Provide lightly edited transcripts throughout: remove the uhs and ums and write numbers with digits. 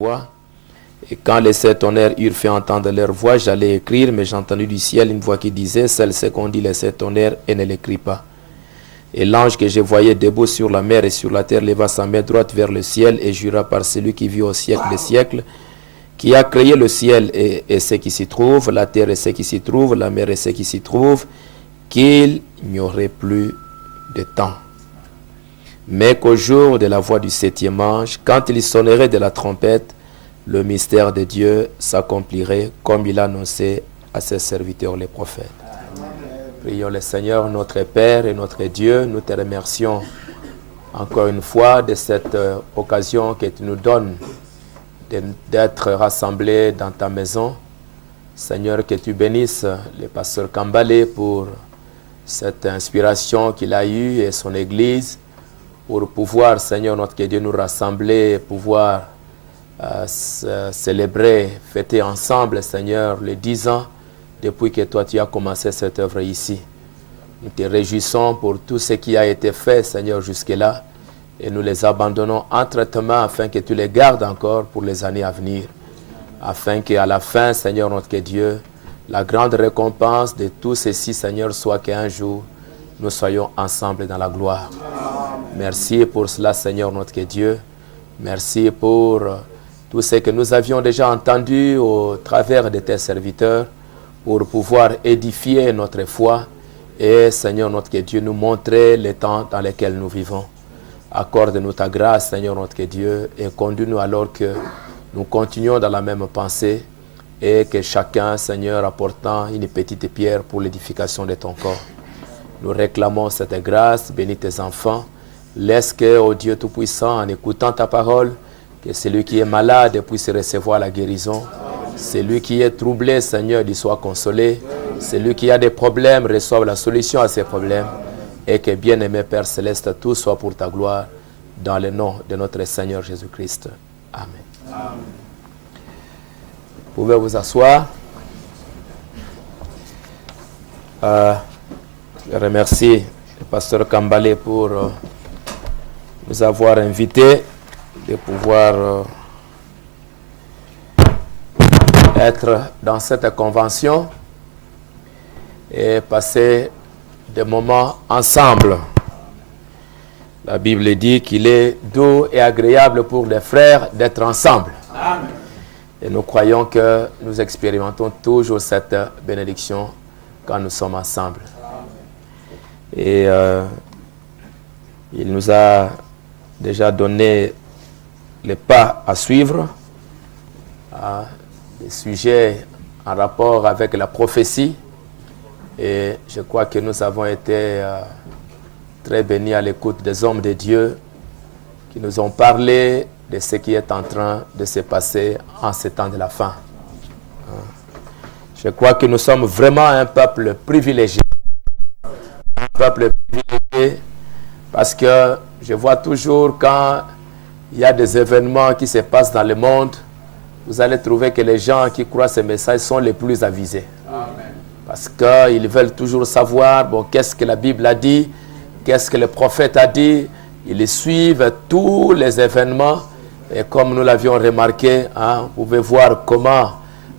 voix. Et quand les sept tonnerres eurent fait entendre leur voix, j'allais écrire, mais j'ai entendu du ciel une voix qui disait, celle qu'on dit les sept tonnerres et ne l'écrit pas. Et l'ange que je voyais debout sur la mer et sur la terre leva sa main droite vers le ciel et jura par celui qui vit au siècle des siècles, qui a créé le ciel et ce qui s'y trouve, la terre et ce qui s'y trouve, la mer et ce qui s'y trouve, qu'il n'y aurait plus de temps. Mais qu'au jour de la voix du septième ange, quand il sonnerait de la trompette, le mystère de Dieu s'accomplirait comme il a annoncé à ses serviteurs les prophètes. Prions le Seigneur, notre Père et notre Dieu. Nous te remercions encore une fois de cette occasion que tu nous donnes d'être rassemblés dans ta maison. Seigneur, que tu bénisses le pasteur Kambale pour cette inspiration qu'il a eue et son Église pour pouvoir, Seigneur, notre Dieu, nous rassembler et pouvoir célébrer, fêter ensemble, Seigneur, les 10 ans depuis que toi tu as commencé cette œuvre ici. Nous te réjouissons pour tout ce qui a été fait, Seigneur, jusque-là, et nous les abandonnons entre tes mains afin que tu les gardes encore pour les années à venir, afin qu'à la fin, Seigneur, notre Dieu, la grande récompense de tout ceci, Seigneur, soit qu'un jour, nous soyons ensemble dans la gloire. Merci pour cela, Seigneur, notre Dieu. Merci pour tout ce que nous avions déjà entendu au travers de tes serviteurs, pour pouvoir édifier notre foi et, Seigneur notre Dieu, nous montrer les temps dans lesquels nous vivons. Accorde-nous ta grâce, Seigneur notre Dieu, et conduis-nous alors que nous continuons dans la même pensée et que chacun, Seigneur, apportant une petite pierre pour l'édification de ton corps. Nous réclamons cette grâce, bénis tes enfants. Laisse que, ô Dieu Tout-Puissant, en écoutant ta parole, que celui qui est malade puisse recevoir la guérison. Celui qui est troublé, Seigneur, il soit consolé. Celui qui a des problèmes reçoive la solution à ses problèmes. Et que, bien-aimé Père Céleste, tout soit pour ta gloire, dans le nom de notre Seigneur Jésus-Christ. Amen. Amen. Vous pouvez vous asseoir. Je remercie le pasteur Kambale pour nous avoir invités de pouvoir être dans cette convention et passer des moments ensemble. La Bible dit qu'il est doux et agréable pour les frères d'être ensemble. Amen. Et nous croyons que nous expérimentons toujours cette bénédiction quand nous sommes ensemble. Et il nous a déjà donné les pas à suivre, des sujets en rapport avec la prophétie. Et je crois que nous avons été très bénis à l'écoute des hommes de Dieu qui nous ont parlé de ce qui est en train de se passer en ces temps de la fin. Je crois que nous sommes vraiment un peuple privilégié. Un peuple privilégié parce que je vois toujours quand il y a des événements qui se passent dans le monde, vous allez trouver que les gens qui croient ces messages sont les plus avisés. Amen. Parce qu'ils veulent toujours savoir, bon, qu'est-ce que la Bible a dit, qu'est-ce que le prophète a dit. Ils suivent tous les événements. Et comme nous l'avions remarqué, vous pouvez voir comment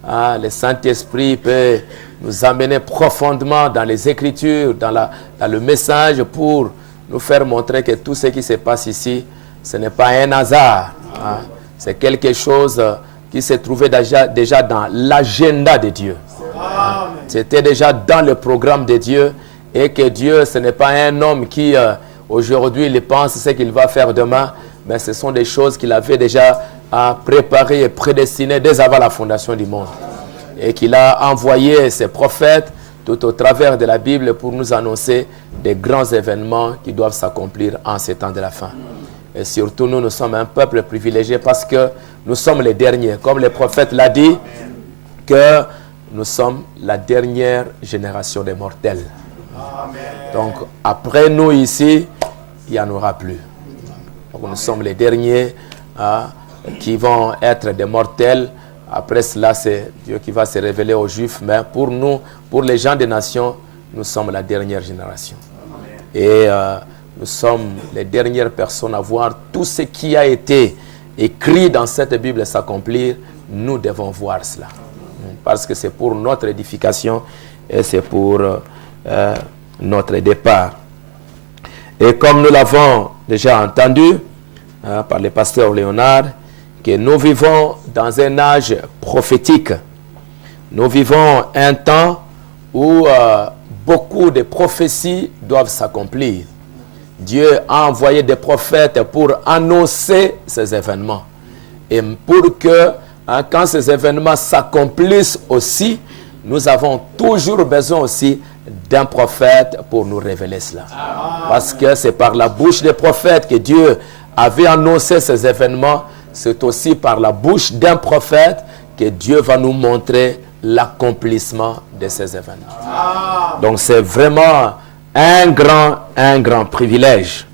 le Saint-Esprit peut nous amener profondément dans les Écritures, dans le message pour nous faire montrer que tout ce qui se passe ici, ce n'est pas un hasard. C'est quelque chose qui se trouvait déjà dans l'agenda de Dieu. C'était déjà dans le programme de Dieu. Et que Dieu, ce n'est pas un homme qui, aujourd'hui, il pense ce qu'il va faire demain. Mais ce sont des choses qu'il avait déjà préparées et prédestinées dès avant la fondation du monde. Et qu'il a envoyé ses prophètes tout au travers de la Bible pour nous annoncer des grands événements qui doivent s'accomplir en ces temps de la fin. Et surtout, nous sommes un peuple privilégié parce que nous sommes les derniers. Comme le prophète l'a dit, que nous sommes la dernière génération des mortels. Amen. Donc, après nous ici, il n'y en aura plus. Donc, nous sommes les derniers qui vont être des mortels. Après cela, c'est Dieu qui va se révéler aux Juifs. Mais pour nous, pour les gens des nations, nous sommes la dernière génération. Et nous sommes les dernières personnes à voir tout ce qui a été écrit dans cette Bible s'accomplir, nous devons voir cela. Parce que c'est pour notre édification et c'est pour notre départ. Et comme nous l'avons déjà entendu par le pasteur Léonard, que nous vivons dans un âge prophétique. Nous vivons un temps où beaucoup de prophéties doivent s'accomplir. Dieu a envoyé des prophètes pour annoncer ces événements. Et pour que, quand ces événements s'accomplissent aussi, nous avons toujours besoin aussi d'un prophète pour nous révéler cela. Parce que c'est par la bouche des prophètes que Dieu avait annoncé ces événements. C'est aussi par la bouche d'un prophète que Dieu va nous montrer l'accomplissement de ces événements. Donc c'est vraiment un grand privilège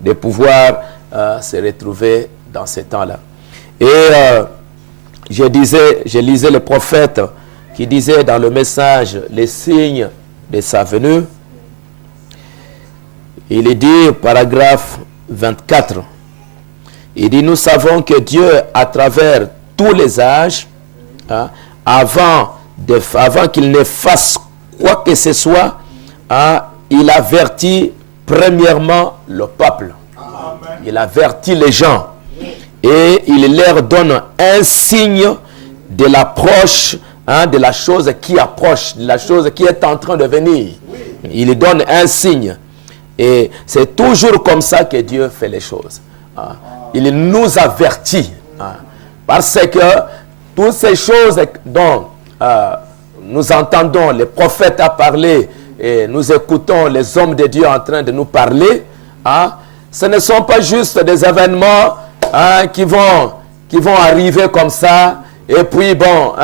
de pouvoir se retrouver dans ces temps-là. Et je lisais le prophète qui disait dans le message les signes de sa venue. Il est dit, paragraphe 24, il dit, nous savons que Dieu, à travers tous les âges, avant qu'il ne fasse quoi que ce soit, il avertit premièrement le peuple. Amen. Il avertit les gens. Et il leur donne un signe de l'approche, de la chose qui approche, de la chose qui est en train de venir. Oui. Il donne un signe. Et c'est toujours comme ça que Dieu fait les choses. Il nous avertit. Parce que toutes ces choses dont nous entendons les prophètes à parler, et nous écoutons les hommes de Dieu en train de nous parler, ce ne sont pas juste des événements qui vont arriver comme ça, et puis bon,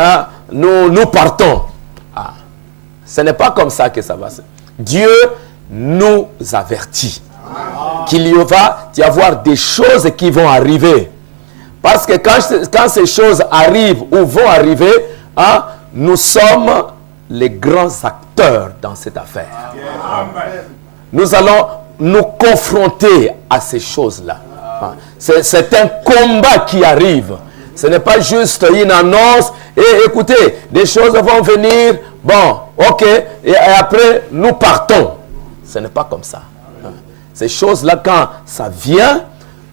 nous partons. Ce n'est pas comme ça que ça va se faire. Dieu nous avertit qu'il va y avoir des choses qui vont arriver. Parce que quand ces choses arrivent ou vont arriver, nous sommes les grands acteurs dans cette affaire. Nous allons nous confronter à ces choses-là. C'est un combat qui arrive. Ce n'est pas juste une annonce. Et écoutez, des choses vont venir. Bon, ok. Et après, nous partons. Ce n'est pas comme ça. Ces choses-là, quand ça vient,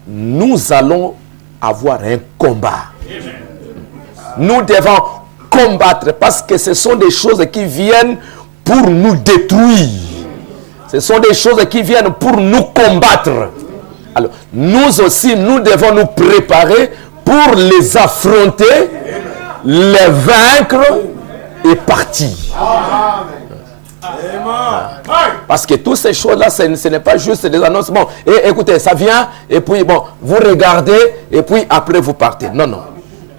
nous allons avoir un combat. Nous devons combattre parce que ce sont des choses qui viennent pour nous détruire. Ce sont des choses qui viennent pour nous combattre. Alors, nous aussi, nous devons nous préparer pour les affronter, les vaincre et partir. Parce que toutes ces choses-là, ce n'est pas juste des annonces. Et écoutez, ça vient, et puis bon, vous regardez, et puis après vous partez. Non, non.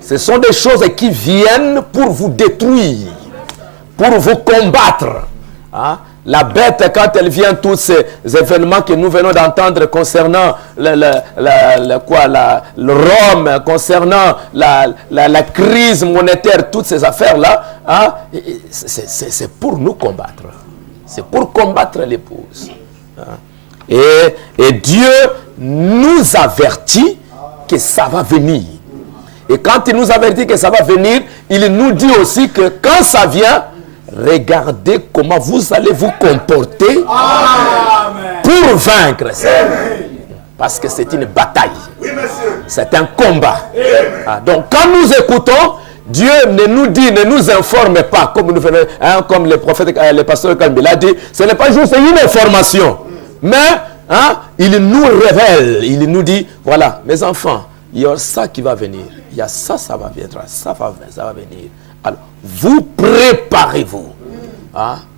Ce sont des choses qui viennent pour vous détruire, pour vous combattre. La bête, quand elle vient, tous ces événements que nous venons d'entendre concernant le Rome, concernant la crise monétaire, toutes ces affaires-là, c'est pour nous combattre. C'est pour combattre l'épouse. Et Dieu nous avertit que ça va venir. Et quand il nous avertit que ça va venir, il nous dit aussi que quand ça vient, regardez comment vous allez vous comporter pour vaincre ça. Parce que c'est une bataille. C'est un combat. Donc quand nous écoutons, Dieu ne nous informe pas, comme nous faisons, comme le prophète, le pasteur Kalbi a dit, ce n'est pas juste une information. Mais il nous révèle, il nous dit, voilà, mes enfants, il y a ça qui va venir. Il y a ça, ça va venir. Ça va venir. Alors, vous préparez-vous.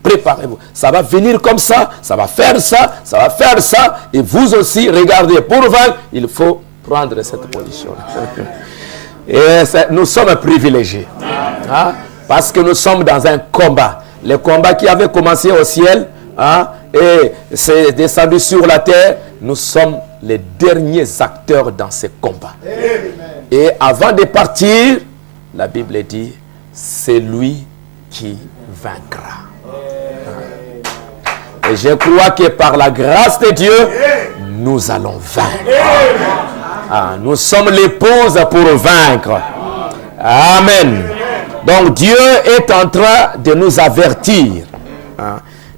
Préparez-vous. Ça va venir comme ça va faire ça, ça va faire ça. Et vous aussi, regardez, pour vaincre, il faut prendre cette position. Et nous sommes privilégiés. Parce que nous sommes dans un combat. Le combat qui avait commencé au ciel, et c'est descendu sur la terre. Nous sommes les derniers acteurs dans ce combat. Et avant de partir, la Bible dit, c'est lui qui vaincra. Et je crois que par la grâce de Dieu, nous allons vaincre. Nous sommes l'épouse pour vaincre. Amen. Donc Dieu est en train de nous avertir.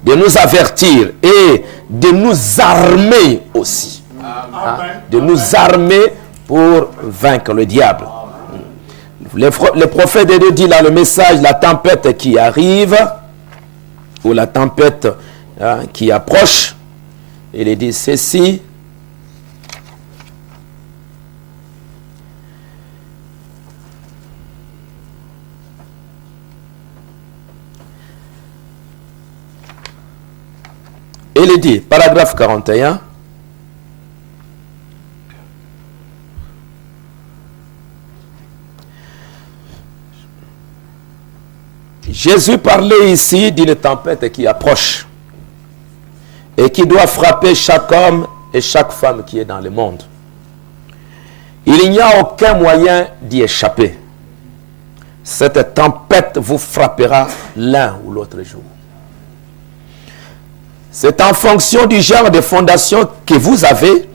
De nous avertir et de nous armer aussi. De nous armer pour vaincre le diable. Le prophète de Dieu dit dans le message, la tempête qui arrive, ou la tempête qui approche, il dit ceci. Il dit, paragraphe 41, Jésus parlait ici d'une tempête qui approche et qui doit frapper chaque homme et chaque femme qui est dans le monde. Il n'y a aucun moyen d'y échapper. Cette tempête vous frappera l'un ou l'autre jour. C'est en fonction du genre de fondation que vous avez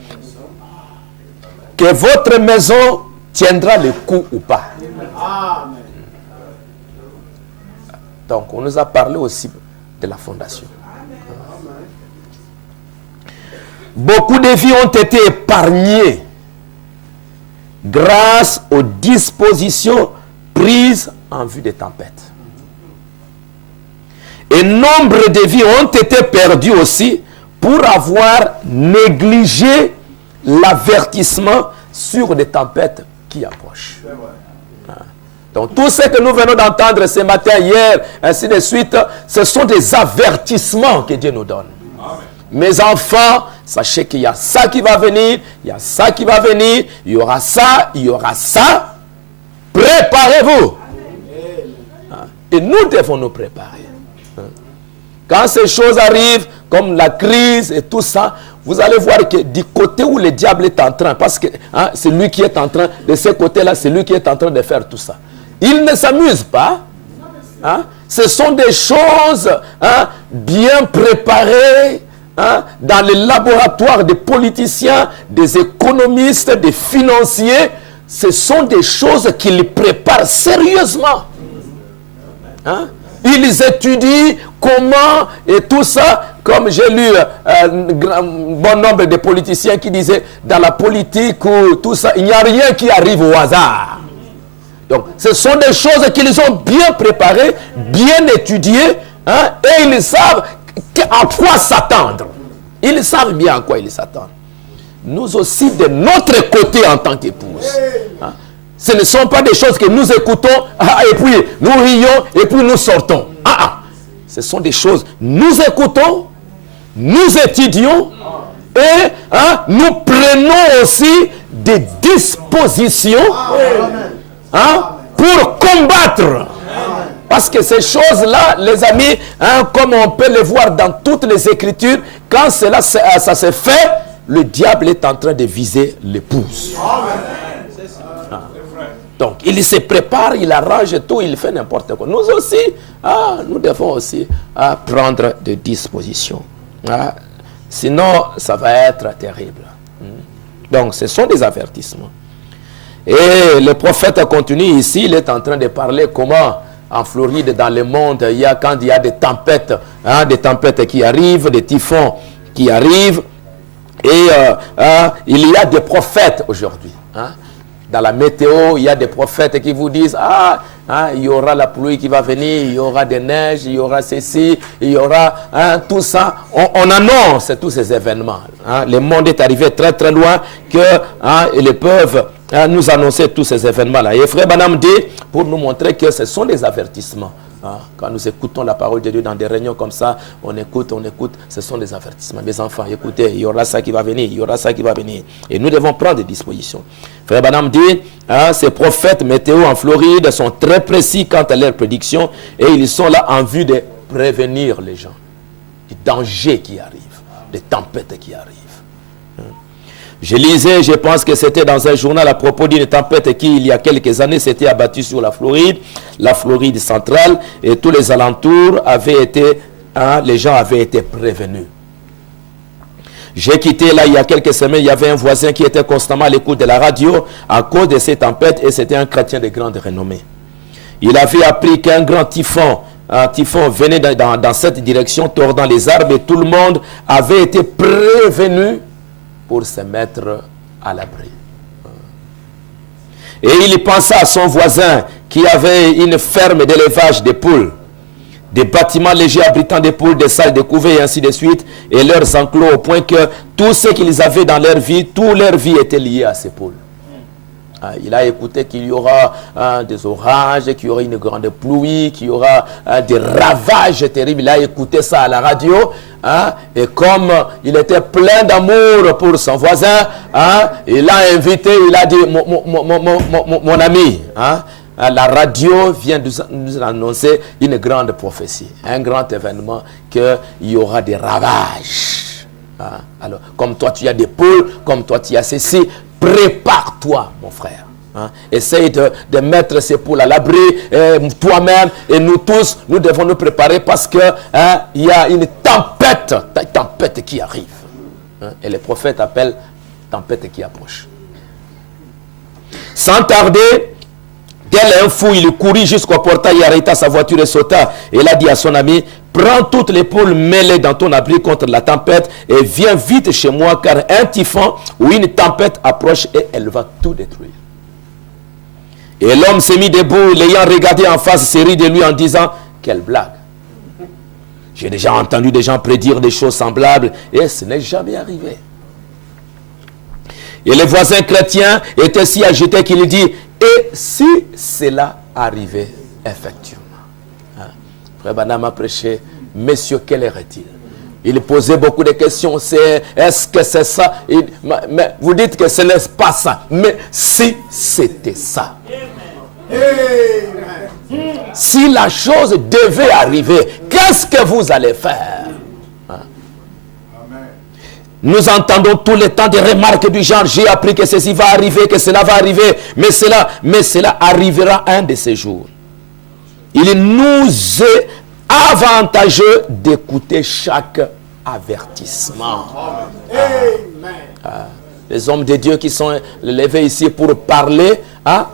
que votre maison tiendra le coup ou pas. Donc, on nous a parlé aussi de la fondation. Beaucoup de vies ont été épargnées grâce aux dispositions prises en vue des tempêtes. Et nombre de vies ont été perdues aussi pour avoir négligé l'avertissement sur des tempêtes qui approchent. Donc tout ce que nous venons d'entendre ce matin, hier, ainsi de suite, ce sont des avertissements que Dieu nous donne. Amen. Mes enfants, sachez qu'il y a ça qui va venir, il y a ça qui va venir, il y aura ça, il y aura ça. Préparez-vous. Et nous devons nous préparer. Quand ces choses arrivent, comme la crise et tout ça, vous allez voir que du côté où le diable est en train, parce que c'est lui qui est en train, de ce côté-là, c'est lui qui est en train de faire tout ça. Il ne s'amuse pas. Ce sont des choses bien préparées dans les laboratoires des politiciens, des économistes, des financiers. Ce sont des choses qu'ils préparent sérieusement. Ils étudient comment et tout ça, comme j'ai lu un bon nombre de politiciens qui disaient dans la politique ou tout ça, il n'y a rien qui arrive au hasard. Donc, ce sont des choses qu'ils ont bien préparées, bien étudiées, et ils savent à quoi s'attendre. Ils savent bien à quoi ils s'attendent. Nous aussi, de notre côté en tant qu'épouses, ce ne sont pas des choses que nous écoutons, et puis nous rions, et puis nous sortons. Ce sont des choses, nous écoutons, nous étudions, et nous prenons aussi des dispositions pour combattre. Parce que ces choses-là, les amis, comme on peut les voir dans toutes les Écritures, quand ça se fait, le diable est en train de viser l'épouse. Donc, il se prépare, il arrange tout, il fait n'importe quoi. Nous aussi, nous devons aussi prendre des dispositions. Sinon, ça va être terrible. Donc, ce sont des avertissements. Et le prophète continue ici, il est en train de parler comment en Floride, dans le monde, quand il y a des tempêtes qui arrivent, des typhons qui arrivent, et il y a des prophètes aujourd'hui. Dans la météo, il y a des prophètes qui vous disent, il y aura la pluie qui va venir, il y aura des neiges, il y aura ceci, il y aura tout ça. On annonce tous ces événements. Le monde est arrivé très très loin qu'ils peuvent nous annoncer tous ces événements-là. Et Frère Branham dit, pour nous montrer que ce sont des avertissements. Quand nous écoutons la parole de Dieu dans des réunions comme ça, on écoute, ce sont des avertissements. Mes enfants, écoutez, il y aura ça qui va venir, il y aura ça qui va venir. Et nous devons prendre des dispositions. Frère Branham dit, ces prophètes météo en Floride sont très précis quant à leurs prédictions et ils sont là en vue de prévenir les gens du danger qui arrive, des tempêtes qui arrivent. Je lisais, je pense que c'était dans un journal à propos d'une tempête qui, il y a quelques années, s'était abattue sur la Floride centrale, et tous les alentours avaient été, les gens avaient été prévenus. J'ai quitté là il y a quelques semaines, il y avait un voisin qui était constamment à l'écoute de la radio à cause de ces tempêtes et c'était un chrétien de grande renommée. Il avait appris qu'un grand typhon venait dans cette direction, tordant les arbres et tout le monde avait été prévenu pour se mettre à l'abri. Et il pensa à son voisin qui avait une ferme d'élevage de poules, des bâtiments légers abritant des poules, des salles de couvées et ainsi de suite, et leurs enclos au point que tout ce qu'ils avaient dans leur vie, toute leur vie était lié à ces poules. Il a écouté qu'il y aura des orages, qu'il y aura une grande pluie, qu'il y aura des ravages terribles. Il a écouté ça à la radio. Et comme il était plein d'amour pour son voisin, il l'a invité, il a dit, mon ami, la radio vient de nous annoncer une grande prophétie, un grand événement, qu'il y aura des ravages. Alors, comme toi tu as des poules, comme toi tu as ceci, prépare-toi, mon frère. Essaye de mettre ces poules à l'abri, toi-même et nous tous, nous devons nous préparer parce que il y a une tempête qui arrive. Et les prophètes appellent tempête qui approche. Sans tarder, tel un fou, il courut jusqu'au portail, il arrêta sa voiture et sauta. Et il a dit à son ami, prends toutes les poules, mets-les dans ton abri contre la tempête et viens vite chez moi car un typhon ou une tempête approche et elle va tout détruire. Et l'homme s'est mis debout, l'ayant regardé en face, s'est ri de lui en disant, quelle blague. J'ai déjà entendu des gens prédire des choses semblables et ce n'est jamais arrivé. Et les voisins chrétiens étaient si agités qu'il dit, et si cela arrivait effectivement. Frère Branham a prêché, messieurs, quelle heure est-il? Il posait beaucoup de questions, est-ce que c'est ça? Mais vous dites que ce n'est pas ça, mais si c'était ça. Si la chose devait arriver, qu'est-ce que vous allez faire? Nous entendons tout le temps des remarques du genre, j'ai appris que ceci va arriver, que cela va arriver, mais cela arrivera un de ces jours. Il nous est avantageux d'écouter chaque avertissement. Les hommes de Dieu qui sont levés ici pour parler,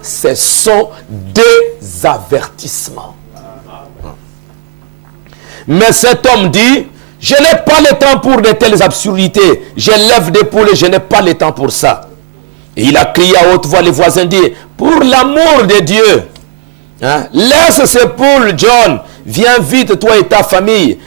ce sont des avertissements. Mais cet homme dit, je n'ai pas le temps pour de telles absurdités. Je lève des poules et je n'ai pas le temps pour ça. Et il a crié à haute voix, les voisins disent, pour l'amour de Dieu, laisse ces poules, John, viens vite toi et ta famille.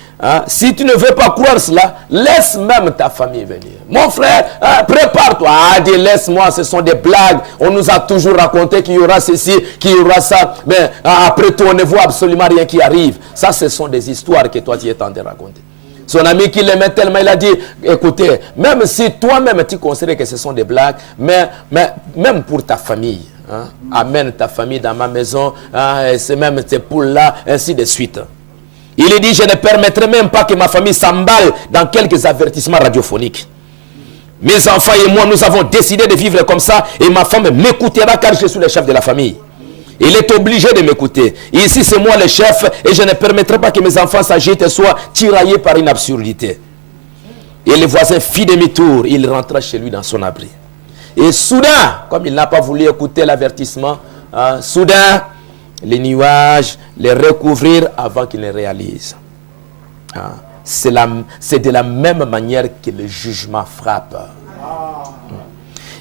Si tu ne veux pas croire cela, laisse même ta famille venir. Mon frère, prépare-toi. Dis, laisse-moi, ce sont des blagues. On nous a toujours raconté qu'il y aura ceci, qu'il y aura ça. Mais après tout, on ne voit absolument rien qui arrive. Ça, ce sont des histoires que toi, tu es en train de raconter. Son ami qui l'aimait tellement, il a dit, écoutez, même si toi-même tu considères que ce sont des blagues, mais même pour ta famille, amène ta famille dans ma maison, et c'est même ces poules-là, ainsi de suite. Il dit, je ne permettrai même pas que ma famille s'emballe dans quelques avertissements radiophoniques. Mes enfants et moi, nous avons décidé de vivre comme ça, et ma femme m'écoutera car je suis le chef de la famille. Il est obligé de m'écouter. Ici, c'est moi le chef, et je ne permettrai pas que mes enfants s'agitent et soient tiraillés par une absurdité. Et le voisin fit demi-tour, il rentra chez lui dans son abri. Et soudain, comme il n'a pas voulu écouter l'avertissement, soudain, les nuages les recouvrirent avant qu'il ne réalise. C'est de la même manière que le jugement frappe.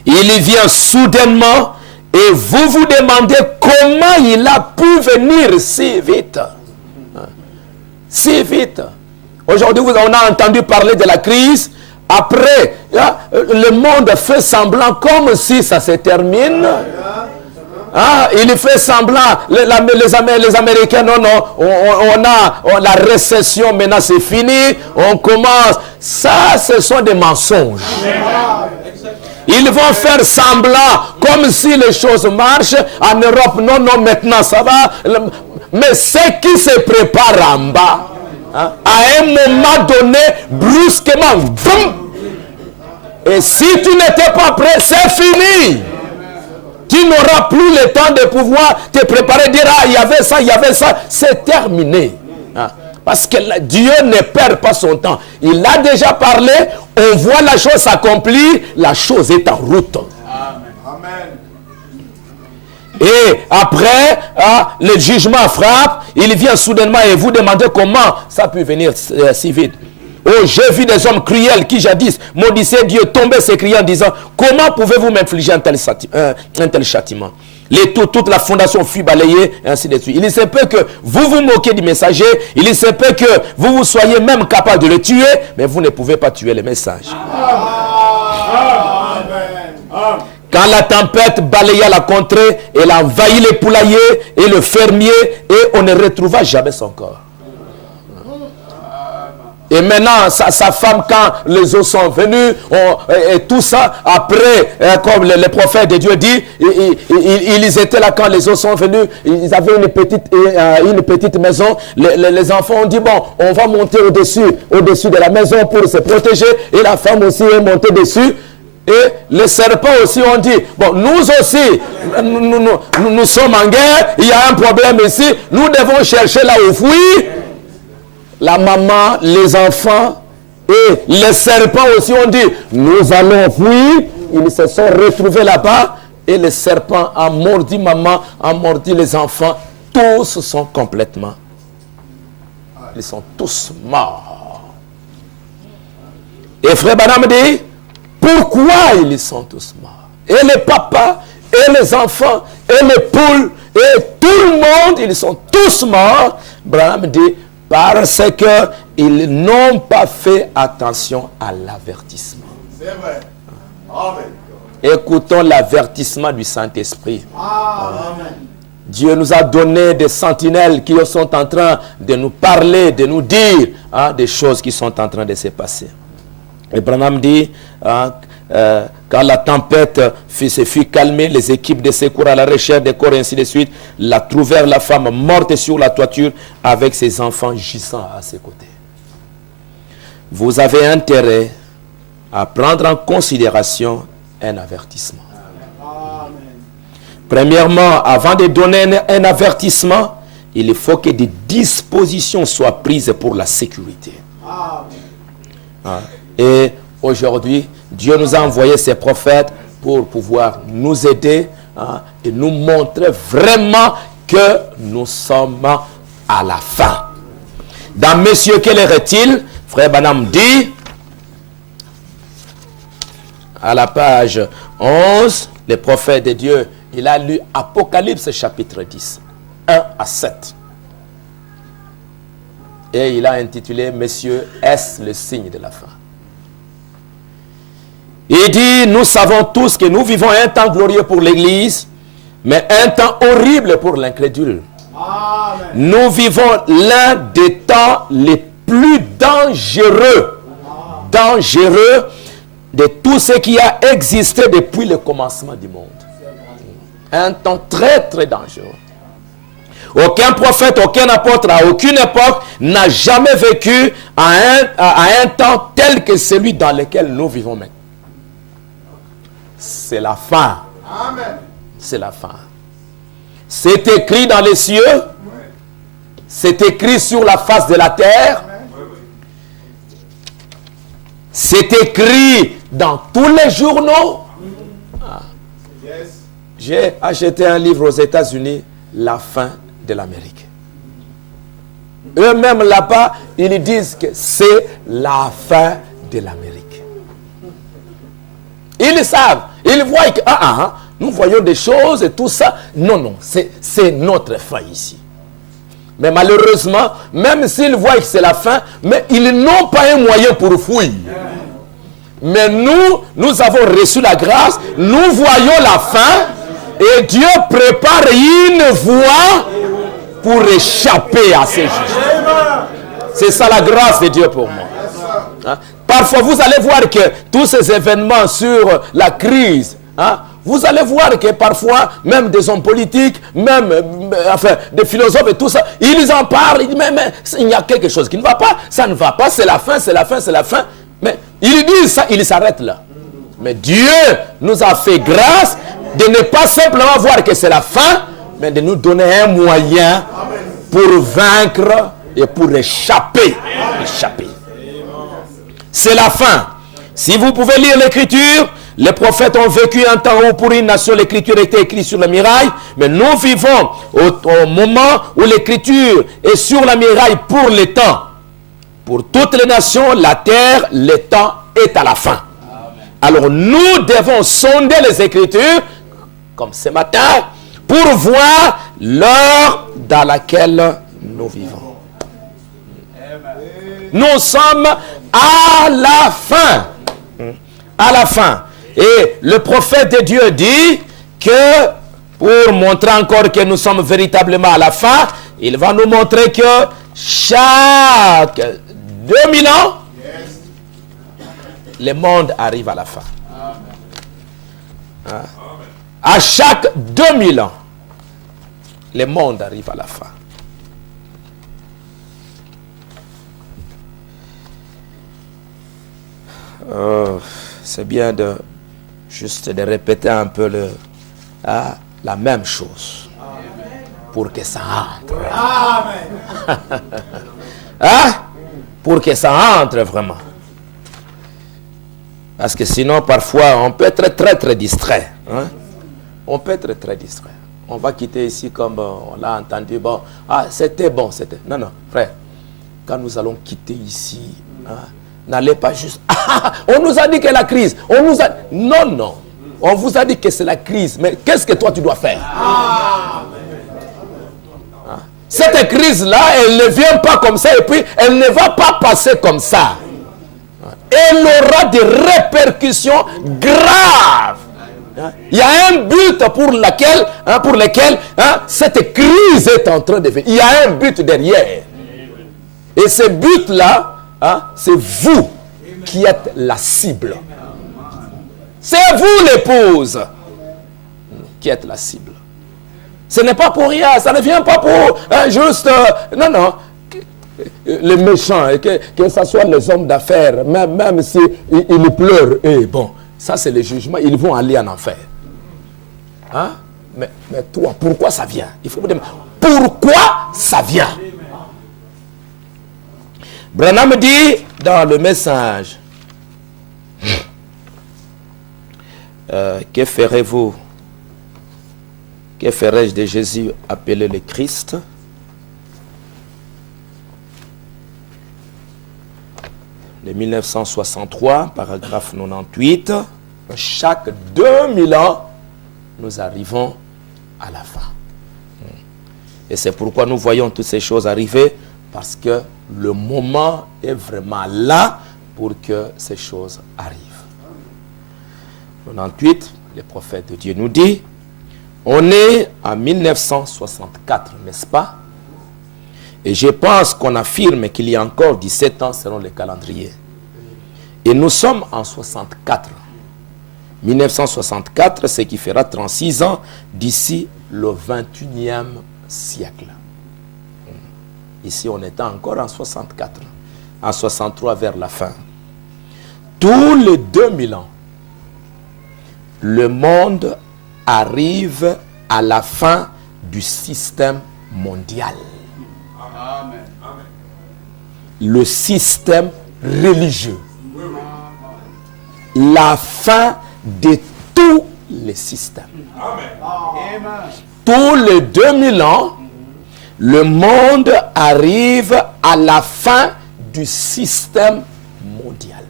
Il vient soudainement et vous vous demandez comment il a pu venir si vite. Si vite. Aujourd'hui, on a entendu parler de la crise. Après, le monde fait semblant comme si ça se termine. Il fait semblant, les Américains, non, on a la récession, maintenant c'est fini, on commence. Ça, ce sont des mensonges. Ils vont faire semblant comme si les choses marchent. En Europe, non, maintenant ça va. Mais ce qui se prépare en bas, à un moment donné, brusquement, boum. Et si tu n'étais pas prêt, c'est fini. Tu n'auras plus le temps de pouvoir te préparer, dire, il y avait ça, c'est terminé. Parce que Dieu ne perd pas son temps. Il a déjà parlé, on voit la chose s'accomplir, la chose est en route. Amen. Et après, le jugement frappe, il vient soudainement et vous demandez comment ça peut venir si vite. Oh, j'ai vu des hommes cruels qui jadis maudissaient Dieu, tomber s'écriant en disant, comment pouvez-vous m'infliger un tel châtiment? Toute la fondation fut balayée, et ainsi de suite. Il se peut que vous vous moquez du messager, il se peut que vous soyez même capable de le tuer, mais vous ne pouvez pas tuer le message. Quand la tempête balaya la contrée, elle a envahi les poulaillers et le fermier, et on ne retrouva jamais son corps. Et maintenant, sa femme, quand les eaux sont venues, et tout ça, après, comme les prophètes de Dieu disent, ils étaient là quand les eaux sont venues, ils avaient une petite maison. Les enfants ont dit, bon, on va monter au-dessus de la maison pour se protéger. Et la femme aussi est montée dessus. Et les serpents aussi ont dit, bon, nous aussi, nous sommes en guerre, il y a un problème ici, nous devons chercher là où fuir. La maman, les enfants et les serpents aussi ont dit, nous allons fuir. Ils se sont retrouvés là-bas et les serpents ont mordu maman, ont mordu les enfants. Tous sont complètement. Ils sont tous morts. Et frère Branham dit, pourquoi ils sont tous morts? Et les papas, et les enfants, et les poules, et tout le monde, ils sont tous morts. Branham dit, parce qu'ils n'ont pas fait attention à l'avertissement. C'est vrai. Amen. Écoutons l'avertissement du Saint-Esprit. Amen. Dieu nous a donné des sentinelles qui sont en train de nous parler, de nous dire des choses qui sont en train de se passer. Et Branham dit, quand la tempête se fut calmée, les équipes de secours à la recherche des corps et ainsi de suite, la trouvèrent la femme morte sur la toiture avec ses enfants gisant à ses côtés. Vous avez intérêt à prendre en considération un avertissement. Amen. Premièrement, avant de donner un avertissement, il faut que des dispositions soient prises pour la sécurité. Amen. Et aujourd'hui, Dieu nous a envoyé ses prophètes pour pouvoir nous aider et nous montrer vraiment que nous sommes à la fin. Dans Messieurs, quelle heure est-il? Frère Branham dit, à la page 11, le prophète de Dieu, il a lu Apocalypse chapitre 10, 1 à 7. Et il a intitulé, Messieurs, est-ce le signe de la fin? Il dit, nous savons tous que nous vivons un temps glorieux pour l'Église, mais un temps horrible pour l'incrédule. Nous vivons l'un des temps les plus dangereux de tout ce qui a existé depuis le commencement du monde. Un temps très très dangereux. Aucun prophète, aucun apôtre, à aucune époque, n'a jamais vécu à un temps tel que celui dans lequel nous vivons maintenant. C'est la fin. Amen. C'est la fin. C'est écrit dans les cieux. C'est écrit sur la face de la terre. C'est écrit dans tous les journaux. J'ai acheté un livre aux États-Unis, La fin de l'Amérique. Eux-mêmes là-bas, ils disent que c'est la fin de l'Amérique. Ils savent, ils voient que nous voyons des choses et tout ça. Non, c'est notre fin ici. Mais malheureusement, même s'ils voient que c'est la fin, mais ils n'ont pas un moyen pour fuir. Mais nous avons reçu la grâce, nous voyons la fin, et Dieu prépare une voie pour échapper à ces jugements. C'est ça la grâce de Dieu pour moi. Parfois, vous allez voir que tous ces événements sur la crise, vous allez voir que parfois, même des hommes politiques, même des philosophes et tout ça, ils en parlent, ils disent, mais il y a quelque chose qui ne va pas, ça ne va pas, c'est la fin, c'est la fin, c'est la fin. Mais ils disent ça, ils s'arrêtent là. Mais Dieu nous a fait grâce de ne pas simplement voir que c'est la fin, mais de nous donner un moyen pour vaincre et pour échapper. C'est la fin. Si vous pouvez lire l'écriture, les prophètes ont vécu un temps où pour une nation l'écriture était écrite sur la muraille, mais nous vivons au moment où l'écriture est sur la muraille pour les temps. Pour toutes les nations, la terre, le temps est à la fin. Alors nous devons sonder les Écritures, comme ce matin, pour voir l'heure dans laquelle nous vivons. Nous sommes à la fin. À la fin. Et le prophète de Dieu dit que, pour montrer encore que nous sommes véritablement à la fin, il va nous montrer que chaque 2000 ans, le monde arrive à la fin. À chaque 2000 ans, le monde arrive à la fin. C'est bien juste de répéter un peu la même chose pour que ça entre. Pour que ça entre vraiment. Parce que sinon, parfois, on peut être très distrait. On peut être très distrait. On va quitter ici comme on l'a entendu. Bon, c'était bon, c'était... Non, frère. Quand nous allons quitter ici, n'allez pas juste... on nous a dit que la crise. Non. On vous a dit que c'est la crise. Mais qu'est-ce que toi, tu dois faire? Cette crise-là, elle ne vient pas comme ça et puis elle ne va pas passer comme ça. Elle aura des répercussions graves. Il y a un but pour lequel cette crise est en train de venir. Il y a un but derrière. Et ce but-là, c'est vous qui êtes la cible. C'est vous, l'épouse, qui êtes la cible. Ce n'est pas pour rien, ça ne vient pas pour juste... non. Les méchants, que ce soit les hommes d'affaires, même si ils pleurent, et bon, ça c'est le jugement, ils vont aller en enfer. Mais toi, pourquoi ça vient? Il faut me demander, pourquoi ça vient? Branham dit dans le message, que ferez-vous? Que ferai-je de Jésus appelé le Christ? Le 1963, paragraphe 98, chaque 2000 ans, nous arrivons à la fin. Et c'est pourquoi nous voyons toutes ces choses arriver, parce que le moment est vraiment là pour que ces choses arrivent. 98, le prophète de Dieu nous dit, on est en 1964, n'est-ce pas? Et je pense qu'on affirme qu'il y a encore 17 ans selon le calendrier. Et nous sommes en 64. 1964, ce qui fera 36 ans d'ici le 21e siècle. Ici, on était encore en 64. En 63 vers la fin. Tous les 2000 ans, le monde arrive à la fin du système mondial. Amen. Le système religieux. La fin de tous les systèmes. Amen. Tous les 2000 ans, le monde arrive à la fin du système mondial.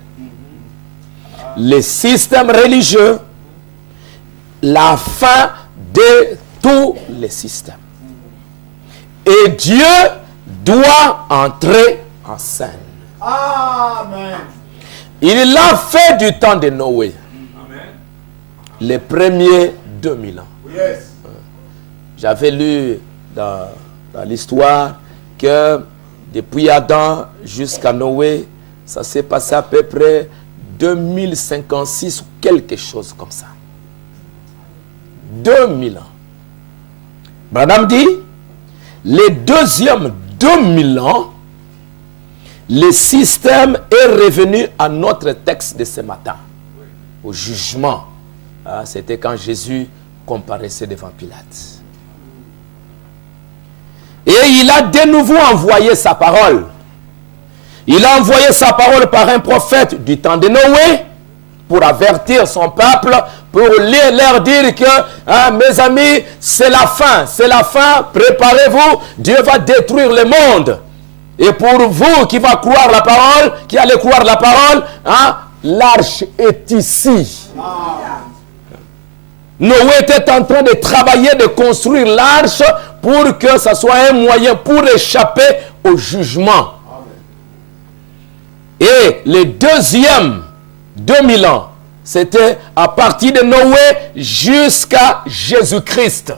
Le système religieux, la fin de tous les systèmes. Et Dieu doit entrer en scène. Amen. Il l'a fait du temps de Noé. Amen. Les premiers 2000 ans. Yes. J'avais lu dans l'histoire que depuis Adam jusqu'à Noé, ça s'est passé à peu près 2056 ou quelque chose comme ça. 2000 ans. Branham dit, les deuxièmes 2000 ans, le système est revenu à notre texte de ce matin, au jugement. C'était quand Jésus comparaissait devant Pilate. Et il a de nouveau envoyé sa parole. Il a envoyé sa parole par un prophète du temps de Noé pour avertir son peuple, pour leur dire que, mes amis, c'est la fin, préparez-vous, Dieu va détruire le monde. Et pour vous qui va croire la parole, qui allez croire la parole, l'arche est ici. Noé était en train de travailler, de construire l'arche pour que ce soit un moyen pour échapper au jugement. Et le deuxième 2000 ans, c'était à partir de Noé jusqu'à Jésus-Christ.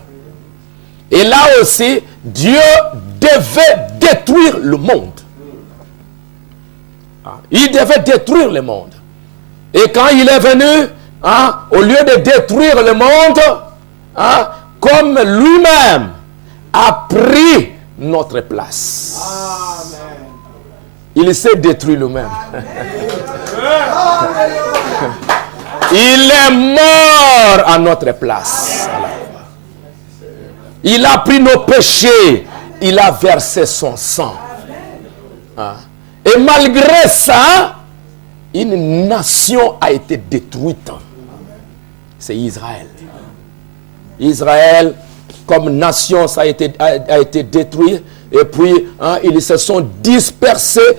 Et là aussi, Dieu devait détruire le monde. Il devait détruire le monde. Et quand il est venu, au lieu de détruire le monde, comme lui-même a pris notre place. Amen. Il s'est détruit lui-même. Il est mort à notre place. Il a pris nos péchés. Il a versé son sang. Et malgré ça, une nation a été détruite. C'est Israël. Israël, comme nation, ça a été détruit. Et puis, ils se sont dispersés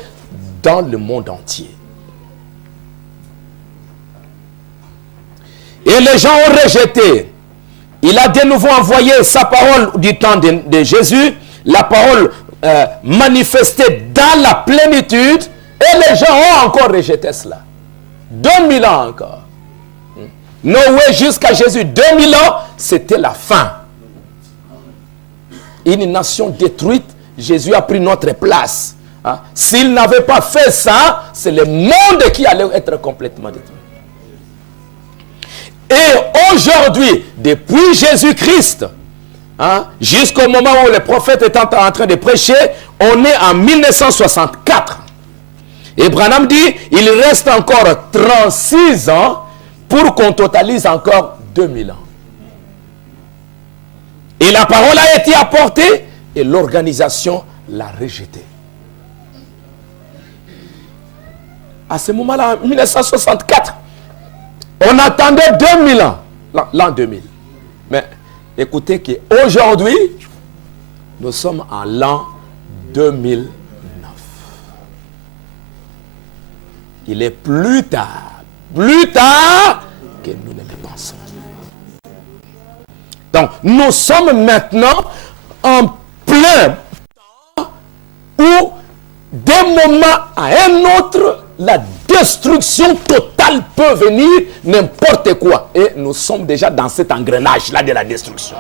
dans le monde entier. Et les gens ont rejeté. Il a de nouveau envoyé sa parole du temps de Jésus. La parole manifestée dans la plénitude. Et les gens ont encore rejeté cela. 2000 ans encore. Noé jusqu'à Jésus, 2000 ans, c'était la fin. Une nation détruite, Jésus a pris notre place. S'il n'avait pas fait ça, c'est le monde qui allait être complètement détruit. Et aujourd'hui, depuis Jésus-Christ, jusqu'au moment où le prophète est en train de prêcher, on est en 1964. Et Branham dit, il reste encore 36 ans pour qu'on totalise encore 2000 ans. Et la parole a été apportée et l'organisation l'a rejetée. À ce moment-là, en 1964, on attendait 2000 ans, l'an 2000. Mais écoutez qu'aujourd'hui, nous sommes en l'an 2009. Il est plus tard que nous ne le pensons. Donc, nous sommes maintenant en plein temps où, d'un moment à un autre, la destruction totale peut venir, n'importe quoi. Et nous sommes déjà dans cet engrenage-là de la destruction.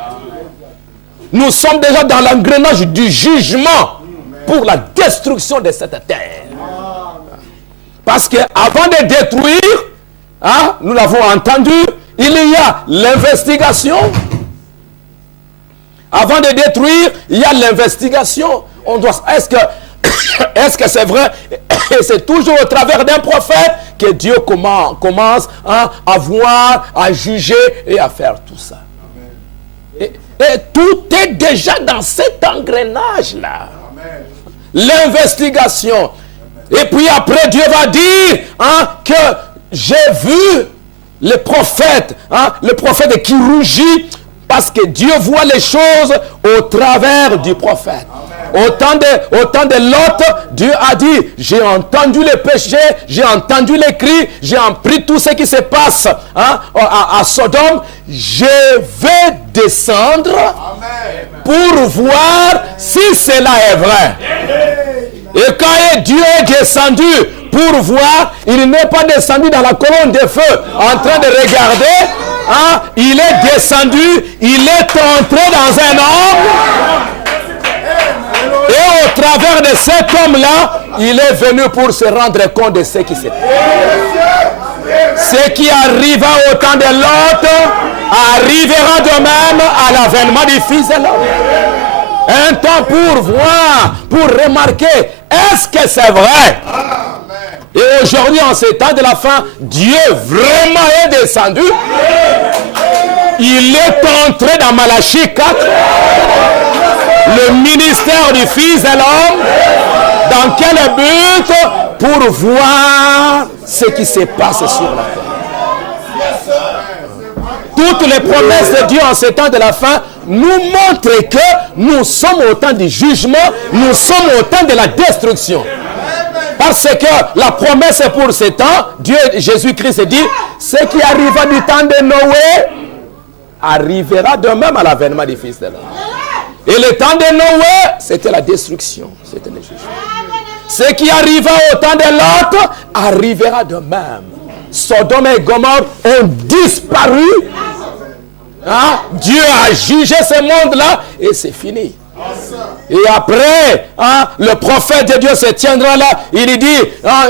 Nous sommes déjà dans l'engrenage du jugement pour la destruction de cette terre. Parce qu'avant de détruire, nous l'avons entendu, il y a l'investigation. Avant de détruire, il y a l'investigation. Est-ce que c'est vrai? Et c'est toujours au travers d'un prophète que Dieu commence à voir, à juger et à faire tout ça. Et tout est déjà dans cet engrenage-là. L'investigation. Et puis après, Dieu va dire que j'ai vu le prophète qui rougit parce que Dieu voit les choses au travers du prophète. Au temps de Lot, Dieu a dit, j'ai entendu les péchés, j'ai entendu les cris, j'ai appris tout ce qui se passe à Sodome. Je vais descendre pour voir si cela est vrai. Et quand Dieu est descendu pour voir, il n'est pas descendu dans la colonne de feu en train de regarder. Il est descendu, il est entré dans un homme. Et au travers de cet homme-là, il est venu pour se rendre compte de ce qui s'est passé. Ce qui arriva au temps de Lot arrivera de même à l'avènement du Fils de l'homme. Un temps pour voir, pour remarquer, est-ce que c'est vrai? Et aujourd'hui, en ce temps de la fin, Dieu vraiment est descendu. Il est entré dans Malachie 4. Le ministère du Fils de l'homme. Dans quel but? Pour voir ce qui se passe sur la terre. Toutes les promesses de Dieu en ce temps de la fin nous montrent que nous sommes au temps du jugement, nous sommes au temps de la destruction. Parce que la promesse pour ce temps, Dieu, Jésus-Christ dit, ce qui arriva du temps de Noé, arrivera de même à l'avènement du Fils de l'homme. Et le temps de Noé, c'était la destruction, c'était le jugement. Ce qui arriva au temps de Lot, arrivera de même. Sodome et Gomorrhe ont disparu. Hein? Dieu a jugé ce monde-là et c'est fini. Et après, hein, le prophète de Dieu se tiendra là. Il dit, hein,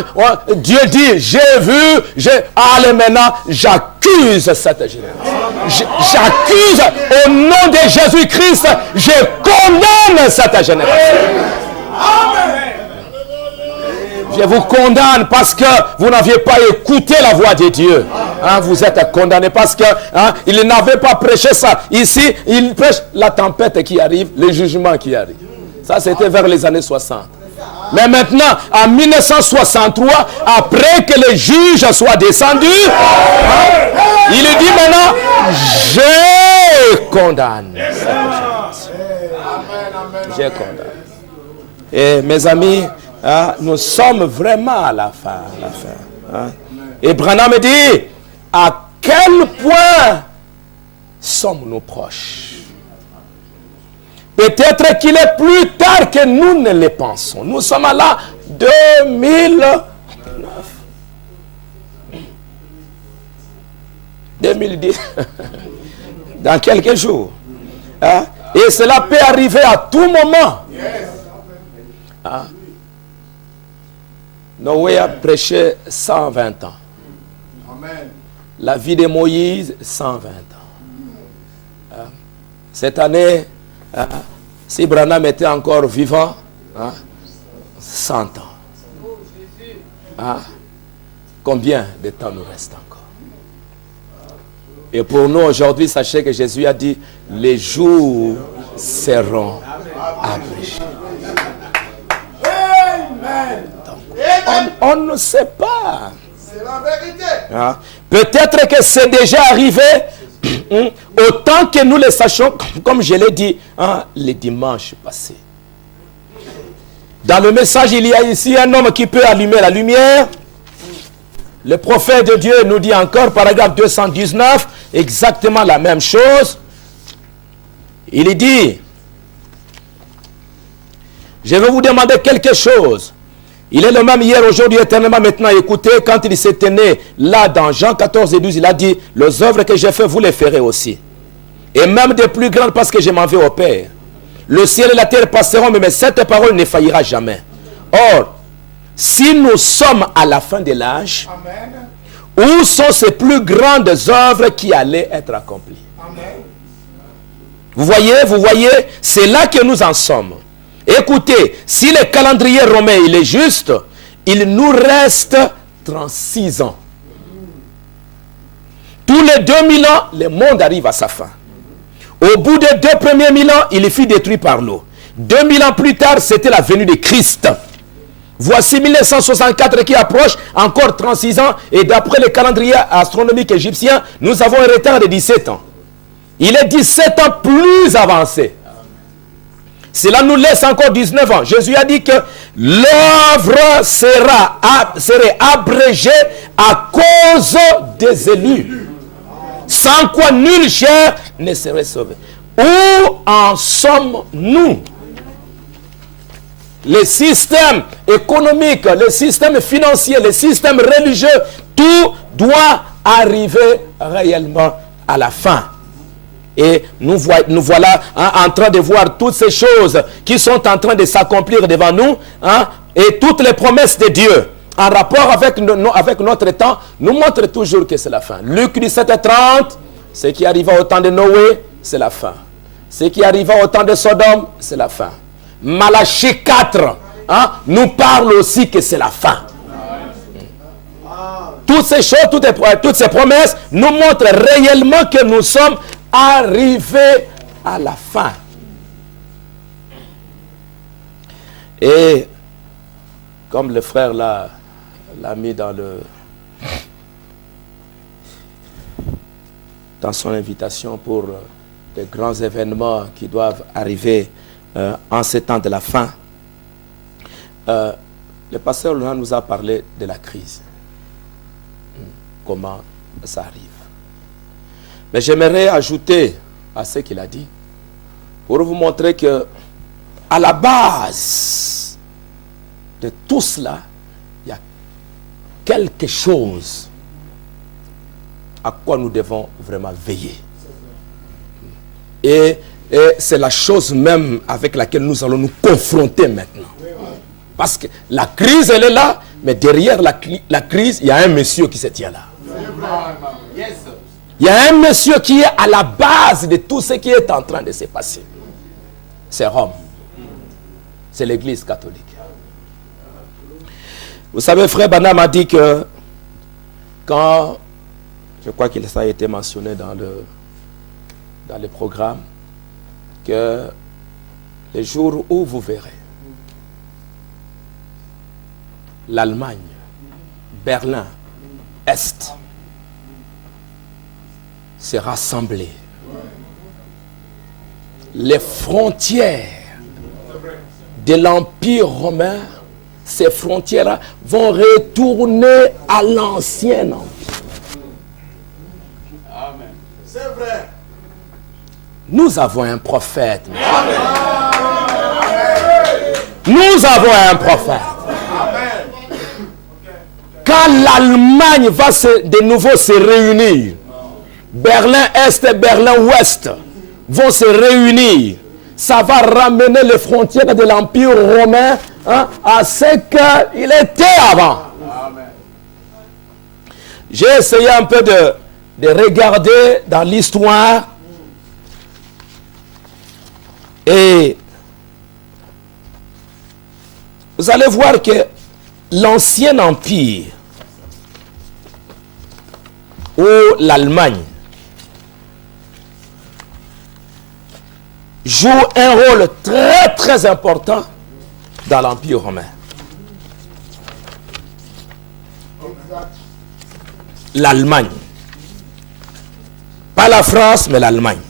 Dieu dit, j'ai vu, allez maintenant, j'accuse cette génération. J'accuse au nom de Jésus-Christ, je condamne cette génération. Amen. Je vous condamne parce que vous n'aviez pas écouté la voix de Dieu. Hein, vous êtes condamnés parce que il n'avait pas prêché ça. Ici, il prêche la tempête qui arrive, le jugement qui arrive. Ça, c'était vers les années 60. Mais maintenant, en 1963, après que le juge soit descendu, il dit maintenant, je condamne. Je condamne. Et mes amis, nous sommes vraiment à la fin. Et Branham me dit, à quel point sommes-nous proches? Peut-être qu'il est plus tard que nous ne le pensons. Nous sommes à la 2009. 2010. Dans quelques jours. Et cela peut arriver à tout moment. Noé a prêché 120 ans. Amen. La vie de Moïse, 120 ans. Cette année, si Branham était encore vivant, 100 ans. Combien de temps nous reste encore? Et pour nous aujourd'hui, sachez que Jésus a dit, les jours seront abrégés. On ne sait pas. C'est la vérité. Peut-être que c'est déjà arrivé, autant que nous le sachions, comme je l'ai dit, le dimanche passé. Dans le message, il y a ici un homme qui peut allumer la lumière. Le prophète de Dieu nous dit encore, paragraphe 219, exactement la même chose. Il dit, je vais vous demander quelque chose. Il est le même hier, aujourd'hui, éternellement, maintenant. Écoutez, quand il s'est tenu là dans Jean 14 et 12, il a dit, les œuvres que j'ai faites, vous les ferez aussi. Et même des plus grandes parce que je m'en vais au Père. Le ciel et la terre passeront, mais cette parole ne faillira jamais. Or, si nous sommes à la fin de l'âge, où sont ces plus grandes œuvres qui allaient être accomplies? Amen. Vous voyez, c'est là que nous en sommes. Écoutez, si le calendrier romain il est juste, il nous reste 36 ans. Tous les 2000 ans, le monde arrive à sa fin. Au bout des 2 premiers 1000 ans, il fut détruit par l'eau. 2000 ans plus tard, c'était la venue de Christ. Voici 1964 qui approche, encore 36 ans, et d'après le calendrier astronomique égyptien, nous avons un retard de 17 ans. Il est 17 ans plus avancé. Cela nous laisse encore 19 ans. Jésus a dit que l'œuvre serait abrégée à cause des élus. Sans quoi nulle chair ne serait sauvée. Où en sommes-nous? Le système économique, le système financier, le système religieux, tout doit arriver réellement à la fin. Et nous voilà en train de voir toutes ces choses qui sont en train de s'accomplir devant nous, et toutes les promesses de Dieu en rapport avec notre temps nous montrent toujours que c'est la fin. Luc 17:30, ce qui arriva au temps de Noé, c'est la fin. Ce qui arriva au temps de Sodome, c'est la fin. Malachie 4 nous parle aussi que c'est la fin. Toutes ces choses, toutes ces promesses nous montrent réellement que nous sommes arrivés à la fin. Et comme le frère l'a mis dans son invitation pour les grands événements qui doivent arriver en ces temps de la fin, le pasteur Laurent nous a parlé de la crise. Comment ça arrive. Mais j'aimerais ajouter à ce qu'il a dit pour vous montrer que à la base de tout cela, il y a quelque chose à quoi nous devons vraiment veiller. Et c'est la chose même avec laquelle nous allons nous confronter maintenant. Parce que la crise, elle est là, mais derrière la crise, il y a un monsieur qui se tient là. Il y a un monsieur qui est à la base de tout ce qui est en train de se passer. C'est Rome. C'est l'Église catholique. Vous savez, frère Branham a dit que quand, je crois que ça a été mentionné dans le programme, que le jour où vous verrez l'Allemagne, Berlin, Est, se rassembler, les frontières de l'Empire romain, ces frontières vont retourner à l'ancien empire. Amen. C'est vrai. Nous avons un prophète. Amen. Nous avons un prophète. Amen. Quand l'Allemagne va de nouveau se réunir, Berlin-Est et Berlin-Ouest vont se réunir, ça va ramener les frontières de l'Empire romain à ce qu'il était avant. Amen. J'ai essayé un peu de regarder dans l'histoire et vous allez voir que l'ancien empire ou l'Allemagne joue un rôle très très important dans l'Empire romain. L'Allemagne. Pas la France, mais l'Allemagne.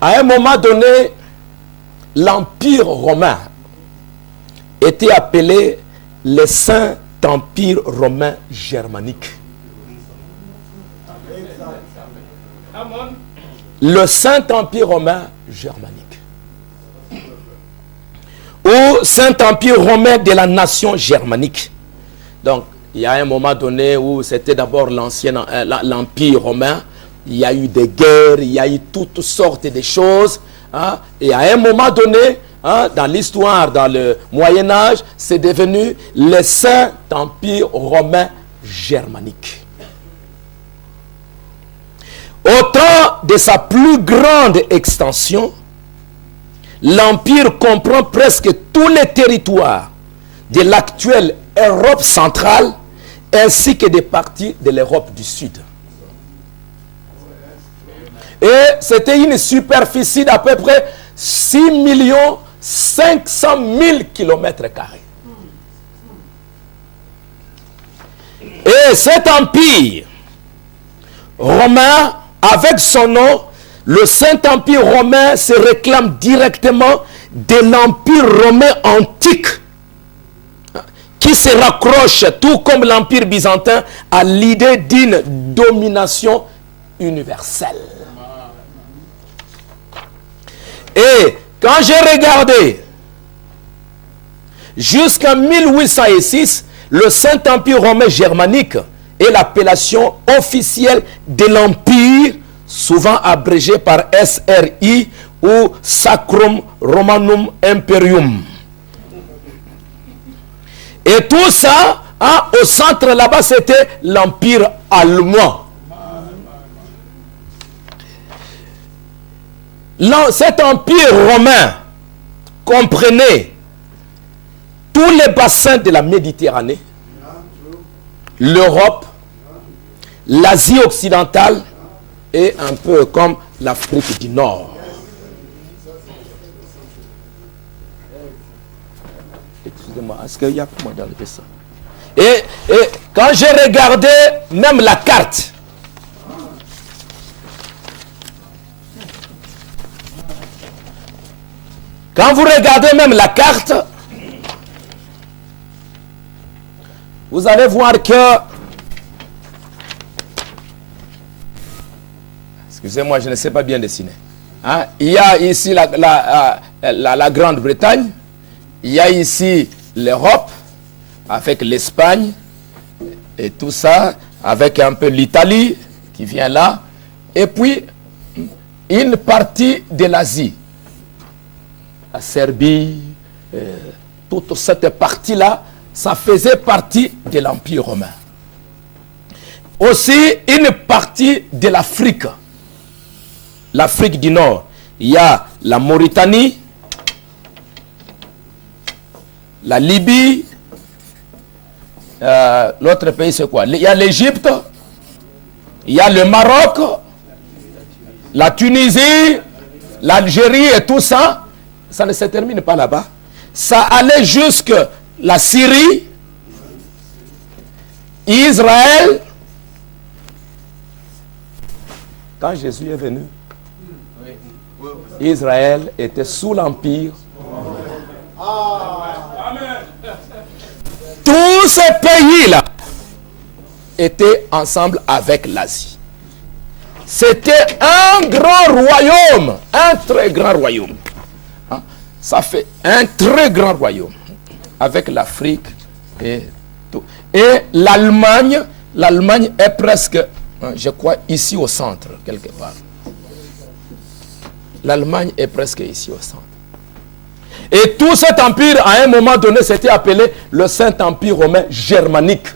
À un moment donné, l'Empire romain était appelé le Saint-Empire romain germanique. Le Saint-Empire romain germanique. Ou Saint-Empire romain de la nation germanique. Donc, il y a un moment donné où c'était d'abord l'Empire romain. Il y a eu des guerres, il y a eu toutes sortes de choses. Et à un moment donné, dans l'histoire, dans le Moyen-Âge, c'est devenu le Saint-Empire romain germanique. Au temps de sa plus grande extension, l'Empire comprend presque tous les territoires de l'actuelle Europe centrale ainsi que des parties de l'Europe du Sud. Et c'était une superficie d'à peu près 6 500 000 km². Et cet empire romain, avec son nom, le Saint-Empire romain se réclame directement de l'Empire romain antique, qui se raccroche, tout comme l'Empire byzantin, à l'idée d'une domination universelle. Et quand j'ai regardé, jusqu'en 1806, le Saint-Empire romain germanique est l'appellation officielle de l'Empire, souvent abrégée par SRI ou Sacrum Romanum Imperium. Et tout ça, au centre là-bas, c'était l'Empire allemand. Cet empire romain comprenait tous les bassins de la Méditerranée, l'Europe, l'Asie occidentale, est un peu comme l'Afrique du Nord. Excusez-moi, est-ce qu'il y a comment d'enlever ça? Et quand j'ai regardé même la carte, quand vous regardez même la carte, vous allez voir que, excusez-moi, je ne sais pas bien dessiner. Hein? Il y a ici la Grande-Bretagne, il y a ici l'Europe, avec l'Espagne, et tout ça, avec un peu l'Italie, qui vient là, et puis une partie de l'Asie, la Serbie, toute cette partie-là, ça faisait partie de l'Empire romain. Aussi, une partie de l'Afrique, l'Afrique du Nord. Il y a la Mauritanie, la Libye, l'autre pays c'est quoi? Il y a l'Égypte, il y a le Maroc, la Tunisie, l'Algérie et tout ça. Ça ne se termine pas là-bas. Ça allait jusque la Syrie, Israël. Quand Jésus est venu, Israël était sous l'Empire. Tous ces pays-là étaient ensemble avec l'Asie. C'était un grand royaume, un très grand royaume. Hein? Ça fait un très grand royaume avec l'Afrique et tout. Et l'Allemagne est presque, je crois, ici au centre, quelque part. L'Allemagne est presque ici au centre. Et tout cet empire, à un moment donné, s'était appelé le Saint-Empire romain germanique.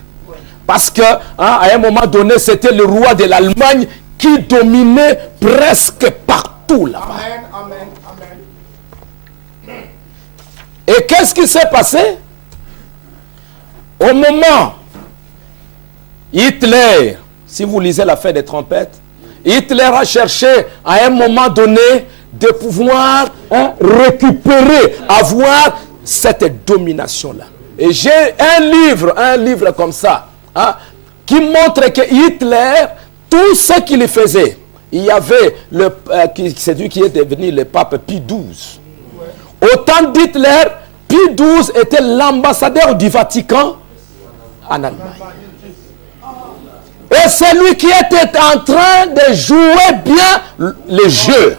Parce que, à un moment donné, c'était le roi de l'Allemagne qui dominait presque partout là-bas. Amen, amen. Et qu'est-ce qui s'est passé? Au moment, Hitler, si vous lisez l'affaire des trompettes, Hitler a cherché à un moment donné de pouvoir récupérer, avoir cette domination-là. Et j'ai un livre comme ça, qui montre que Hitler, tout ce qu'il faisait, il y avait c'est lui qui est devenu le pape Pie XII. Au temps d'Hitler, Pie XII était l'ambassadeur du Vatican en Allemagne. Et c'est lui qui était en train de jouer bien le jeu.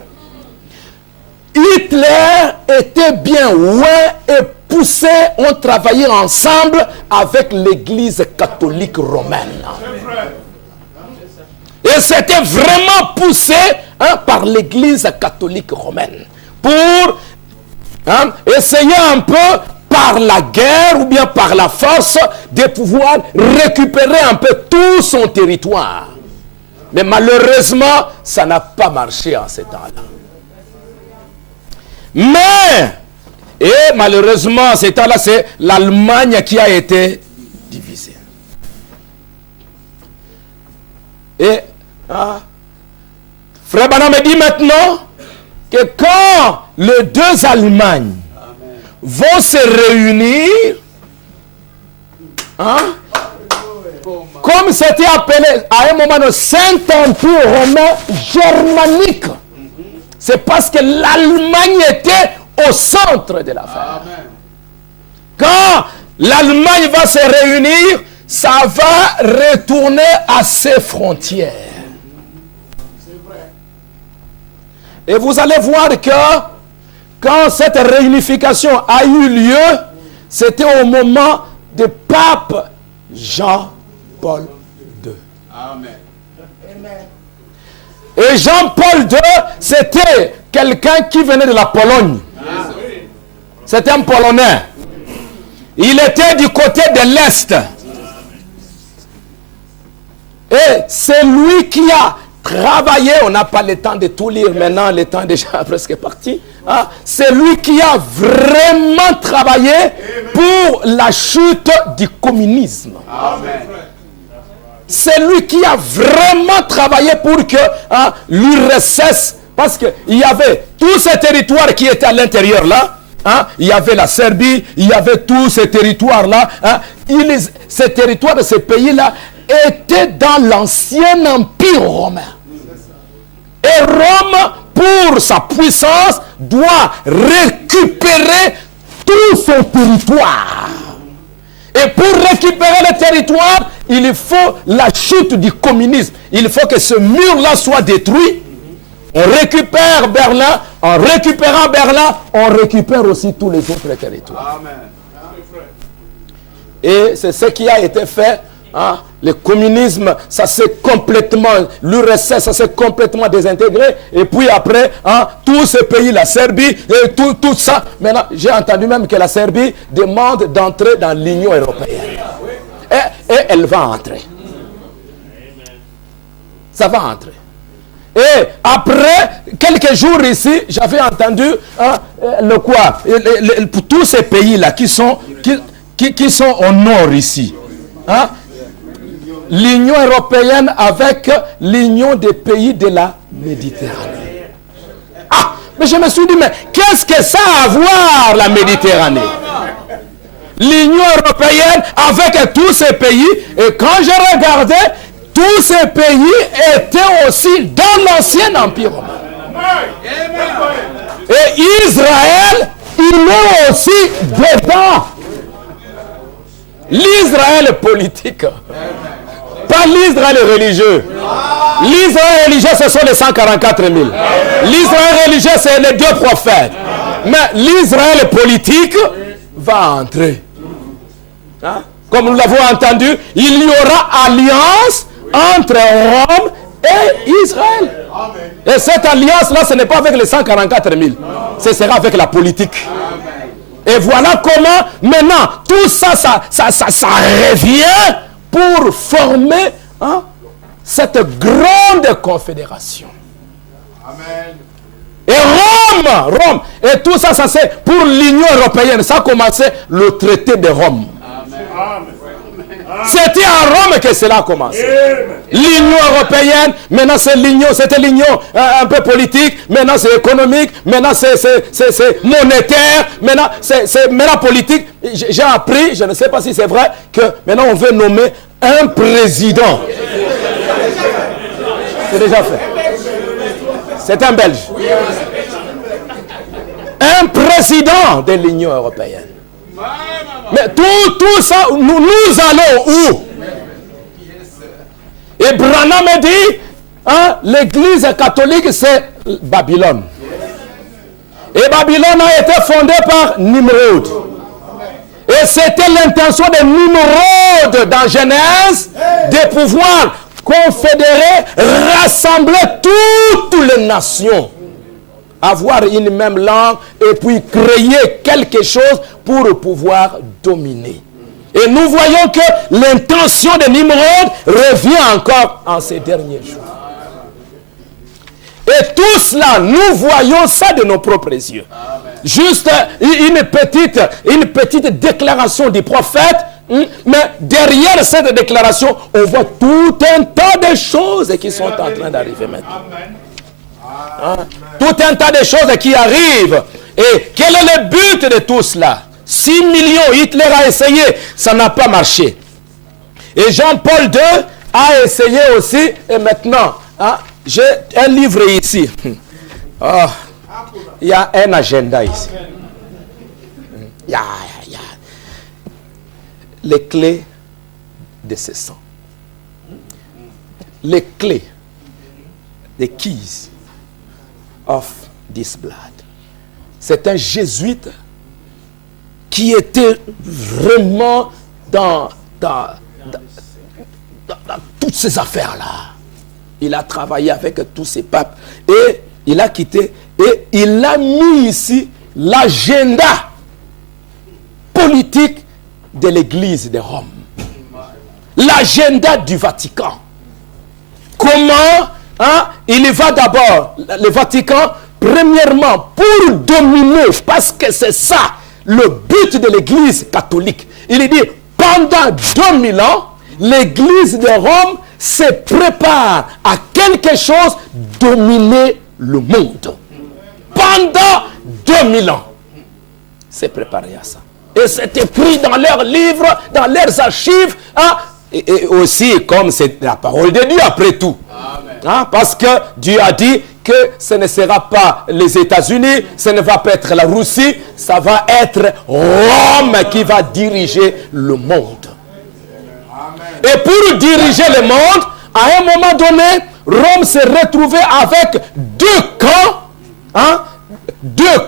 Hitler était bien loin et poussé, ont travaillé ensemble avec l'église catholique romaine. Et c'était vraiment poussé par l'église catholique romaine pour essayer un peu par la guerre ou bien par la force de pouvoir récupérer un peu tout son territoire. Mais malheureusement, ça n'a pas marché en ces temps-là. Et malheureusement, ces temps-là, c'est l'Allemagne qui a été divisée. Et Frère Branham me dit maintenant que quand les deux Allemagnes vont se réunir, comme c'était appelé à un moment le Saint-Empire romain germanique, c'est parce que l'Allemagne était au centre de l'affaire. Quand l'Allemagne va se réunir, ça va retourner à ses frontières. Et vous allez voir que quand cette réunification a eu lieu, c'était au moment du pape Jean-Paul II. Amen. Et Jean-Paul II, c'était quelqu'un qui venait de la Pologne. C'était un Polonais. Il était du côté de l'Est. Et c'est lui qui a travaillé, on n'a pas le temps de tout lire maintenant, le temps est déjà presque parti. C'est lui qui a vraiment travaillé pour la chute du communisme. Amen. c'est lui qui a vraiment travaillé pour que l'URSS, parce qu'il y avait tous ces territoires qui étaient à l'intérieur là, il y avait la Serbie, il y avait tous ces territoires-là. Ces territoires de ces pays-là étaient dans l'ancien empire romain. Et Rome, pour sa puissance, doit récupérer tout son territoire. Et pour récupérer le territoire, il faut la chute du communisme. Il faut que ce mur-là soit détruit. On récupère Berlin. En récupérant Berlin, on récupère aussi tous les autres territoires. Amen. Et c'est ce qui a été fait. Le communisme, ça s'est complètement, l'URSS, ça s'est complètement désintégré. Et puis après, tous ces pays, la Serbie, et tout ça. Maintenant, j'ai entendu même que la Serbie demande d'entrer dans l'Union européenne. Et elle va entrer. Ça va entrer. Et après, quelques jours ici, j'avais entendu tous ces pays-là qui sont au nord ici. L'Union européenne avec l'Union des pays de la Méditerranée. Mais je me suis dit, mais qu'est-ce que ça a à voir, la Méditerranée? L'Union européenne avec tous ces pays, et quand je regardais, tous ces pays étaient aussi dans l'ancien empire romain. Et Israël, il est aussi dedans. L'Israël politique. Pas l'Israël religieux. L'Israël religieux, ce sont les 144 000. L'Israël religieux, c'est les 2 prophètes. Mais l'Israël politique va entrer. Comme nous l'avons entendu, il y aura alliance entre Rome et Israël. Et cette alliance-là, ce n'est pas avec les 144 000. Ce sera avec la politique. Et voilà comment, maintenant, tout ça revient pour former cette grande confédération. Amen. Et Rome, et tout ça, c'est pour l'Union européenne. Ça a commencé le traité de Rome. Amen. C'était à Rome que cela a commencé. L'Union européenne, maintenant c'était l'union un peu politique, maintenant c'est économique, maintenant c'est monétaire, maintenant c'est politique. J'ai appris, je ne sais pas si c'est vrai, que maintenant on veut nommer un président. C'est déjà fait. C'est un Belge. Un président de l'Union européenne. Mais tout ça, nous allons où? Et Branham me dit, l'église catholique, c'est Babylone. Et Babylone a été fondée par Nimrod. Et c'était l'intention de Nimrod dans Genèse de pouvoir confédérer, rassembler toutes les nations, avoir une même langue et puis créer quelque chose pour pouvoir dominer. Et nous voyons que l'intention de Nimrod revient encore en ces derniers jours. Et tout cela, nous voyons ça de nos propres yeux. Juste une petite déclaration du prophète, mais derrière cette déclaration, on voit tout un tas de choses qui sont en train d'arriver maintenant. Tout un tas de choses qui arrivent. Et quel est le but de tout cela? 6 millions, Hitler a essayé, ça n'a pas marché. Et Jean-Paul II a essayé aussi, et maintenant, j'ai un livre ici. Il y a un agenda ici. Il y a les clés de ce sang. Les clés, the keys of this blood. C'est un jésuite qui était vraiment dans toutes ces affaires-là. Il a travaillé avec tous ces papes et il a quitté et il a mis ici l'agenda politique de l'Église de Rome. L'agenda du Vatican. Comment il va d'abord, le Vatican, premièrement, pour dominer, parce que c'est ça le but de l'Église catholique. Il dit, pendant 2000 ans, l'Église de Rome se prépare à quelque chose, dominer le monde. Pendant 2000 ans. C'est préparé à ça. Et c'est écrit dans leurs livres, dans leurs archives. Hein, et aussi, comme c'est la parole de Dieu après tout. Hein, parce que Dieu a dit que ce ne sera pas les États-Unis, ce ne va pas être la Russie, ça va être Rome qui va diriger le monde. Et pour diriger le monde, à un moment donné, Rome s'est retrouvée avec deux camps, hein, deux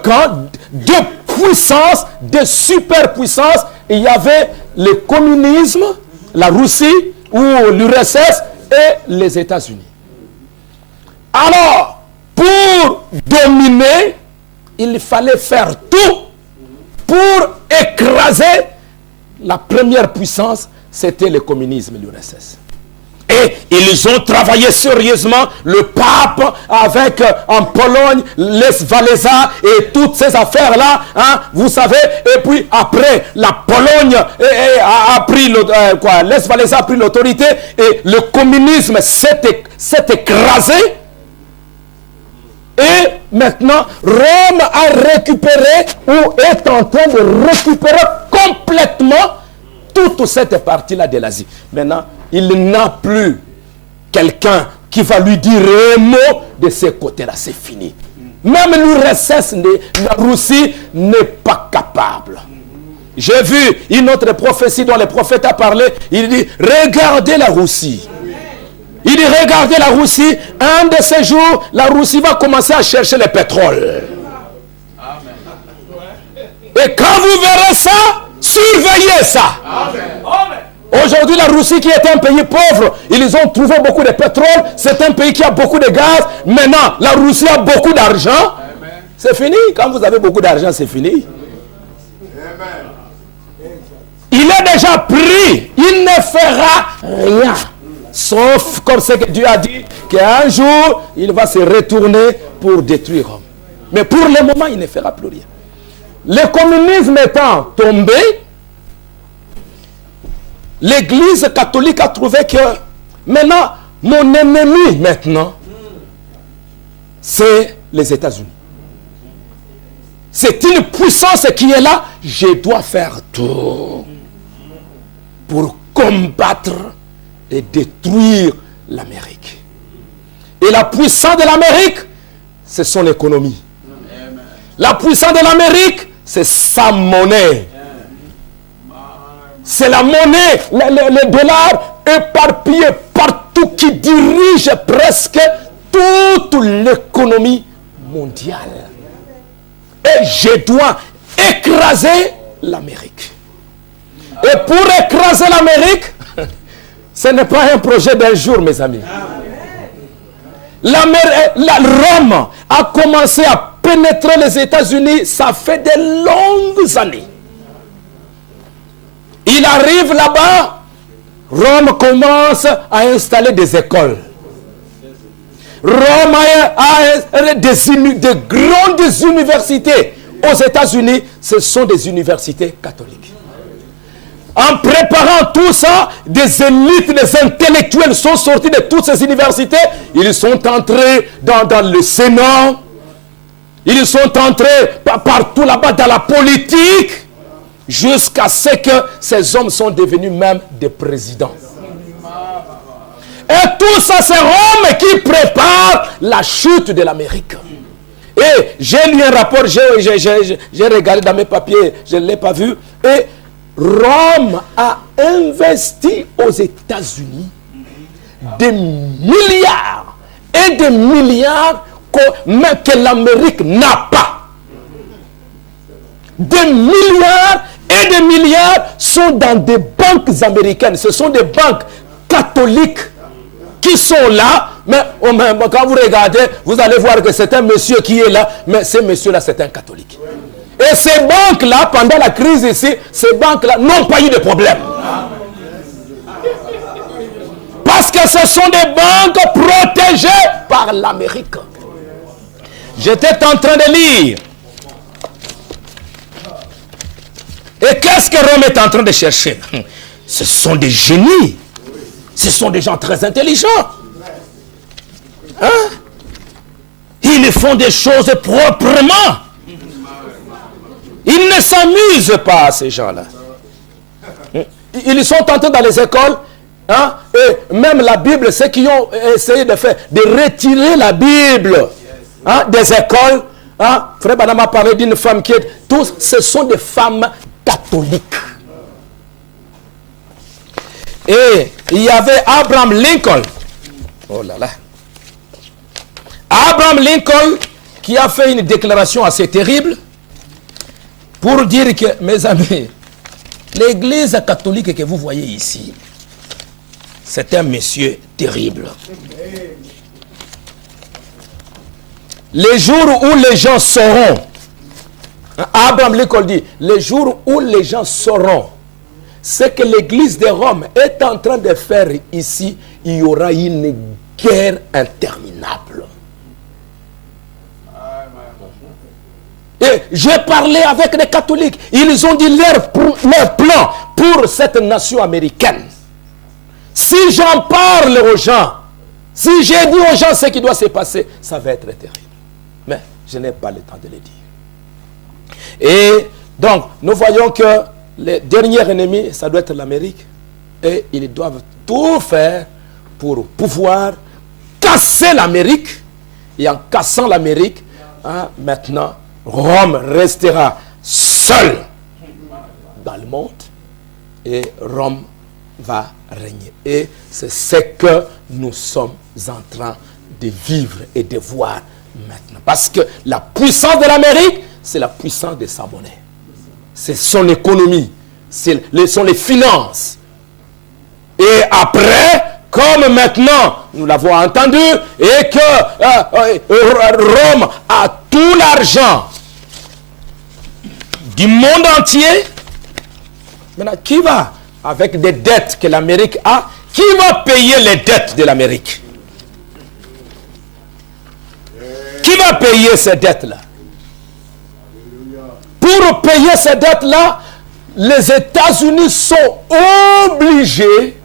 puissances, deux superpuissances. Il y avait le communisme, la Russie ou l'URSS et les États-Unis. Alors, pour dominer, il fallait faire tout pour écraser la première puissance, c'était le communisme et l'URSS. Et ils ont travaillé sérieusement, le pape avec en Pologne, Lech Walesa et toutes ces affaires-là, hein, vous savez. Et puis après, la Pologne a pris Lech Walesa a pris l'autorité et le communisme s'est écrasé. Et maintenant, Rome a récupéré ou est en train de récupérer complètement toute cette partie-là de l'Asie. Maintenant, il n'a plus quelqu'un qui va lui dire un mot de ce côté-là. C'est fini. Même l'URSS, la Russie, n'est pas capable. J'ai vu une autre prophétie dont le prophète a parlé. Il dit, regardez la Russie. Il dit, regardez la Russie. Un de ces jours, la Russie va commencer à chercher le pétrole. Et quand vous verrez ça, surveillez ça. Aujourd'hui, la Russie qui est un pays pauvre, ils ont trouvé beaucoup de pétrole. C'est un pays qui a beaucoup de gaz. Maintenant, la Russie a beaucoup d'argent. C'est fini. Quand vous avez beaucoup d'argent, c'est fini. Il est déjà pris. Il ne fera rien. Sauf, comme ce que Dieu a dit, qu'un jour, il va se retourner pour détruire Rome. Mais pour le moment, il ne fera plus rien. Le communisme étant tombé, l'Église catholique a trouvé que maintenant, mon ennemi maintenant, c'est les États-Unis. C'est une puissance qui est là. Je dois faire tout pour combattre et détruire l'Amérique. Et la puissance de l'Amérique, c'est son économie. La puissance de l'Amérique, c'est sa monnaie. C'est la monnaie, le dollar éparpillé partout qui dirige presque toute l'économie mondiale. Et je dois écraser l'Amérique. Et pour écraser l'Amérique, ce n'est pas un projet d'un jour, mes amis. Rome a commencé à pénétrer les États-Unis, ça fait de longues années. Il arrive là-bas, Rome commence à installer des écoles. Rome a de grandes universités. Aux États-Unis, ce sont des universités catholiques. En préparant tout ça, des élites, des intellectuels sont sortis de toutes ces universités. Ils sont entrés dans le Sénat. Ils sont entrés partout là-bas dans la politique. Jusqu'à ce que ces hommes sont devenus même des présidents. Et tout ça, c'est Rome qui prépare la chute de l'Amérique. Et j'ai lu un rapport, j'ai regardé dans mes papiers, je ne l'ai pas vu. Et Rome a investi aux États-Unis des milliards et des milliards que l'Amérique n'a pas. Des milliards et des milliards sont dans des banques américaines. Ce sont des banques catholiques qui sont là. Mais quand vous regardez, vous allez voir que c'est un monsieur qui est là. Mais ce monsieur-là, c'est un catholique. Et ces banques-là, pendant la crise ici, ces banques-là n'ont pas eu de problème. Parce que ce sont des banques protégées par l'Amérique. J'étais en train de lire. Et qu'est-ce que Rome est en train de chercher? Ce sont des génies. Ce sont des gens très intelligents. Hein? Ils font des choses proprement. Ils ne s'amusent pas, ces gens-là. Ils sont entrés dans les écoles, hein, et même la Bible, ceux qui ont essayé de faire, de retirer la Bible, hein, des écoles. Hein, Frère Branham a parlé d'une femme qui est... Tous, ce sont des femmes catholiques. Et il y avait Abraham Lincoln. Oh là là. Abraham Lincoln qui a fait une déclaration assez terrible pour dire que, mes amis, l'église catholique que vous voyez ici, c'est un monsieur terrible. Les jours où les gens sauront, Abraham Lincoln dit, les jours où les gens sauront ce que l'église de Rome est en train de faire ici, il y aura une guerre interminable. Et j'ai parlé avec des catholiques. Ils ont dit leur plan pour cette nation américaine. Si j'en parle aux gens, si j'ai dit aux gens ce qui doit se passer, ça va être terrible. Mais je n'ai pas le temps de le dire. Et donc, nous voyons que les derniers ennemis, ça doit être l'Amérique. Et ils doivent tout faire pour pouvoir casser l'Amérique. Et en cassant l'Amérique, hein, maintenant, Rome restera seule dans le monde et Rome va régner. Et c'est ce que nous sommes en train de vivre et de voir maintenant. Parce que la puissance de l'Amérique, c'est la puissance de sa monnaie. C'est son économie, ce sont les finances. Et après, comme maintenant, nous l'avons entendu, et que Rome a tout l'argent du monde entier. Maintenant, qui va, avec des dettes que l'Amérique a, qui va payer les dettes de l'Amérique? Qui va payer ces dettes-là? Pour payer ces dettes-là, les États-Unis sont obligés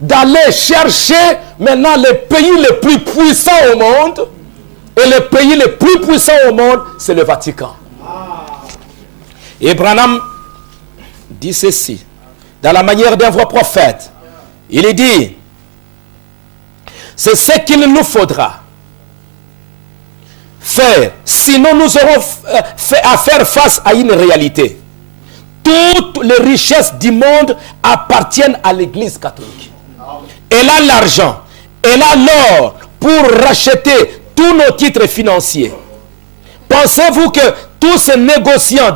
d'aller chercher maintenant les pays les plus puissants au monde. Et le pays le plus puissant au monde, c'est le Vatican. Et Branham dit ceci, dans la manière d'un vrai prophète. Il dit, c'est ce qu'il nous faudra faire, sinon nous aurons à faire face à une réalité. Toutes les richesses du monde appartiennent à l'Église catholique. Elle a l'argent, elle a l'or pour racheter tous nos titres financiers. Pensez-vous que tous ces négociants,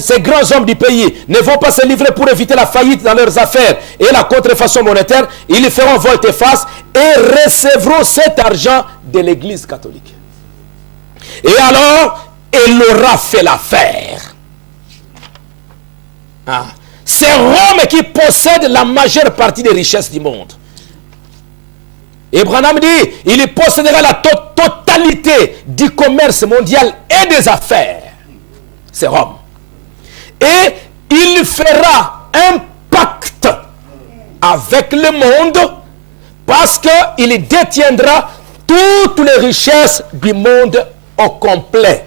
ces grands hommes du pays, ne vont pas se livrer pour éviter la faillite dans leurs affaires et la contrefaçon monétaire? Ils feront volte-face et recevront cet argent de l'Église catholique. Et alors, elle aura fait l'affaire. Ah. C'est Rome qui possède la majeure partie des richesses du monde. Et Branham dit, il possédera la totalité du commerce mondial et des affaires. C'est Rome. Et il fera un pacte avec le monde parce qu'il détiendra toutes les richesses du monde au complet.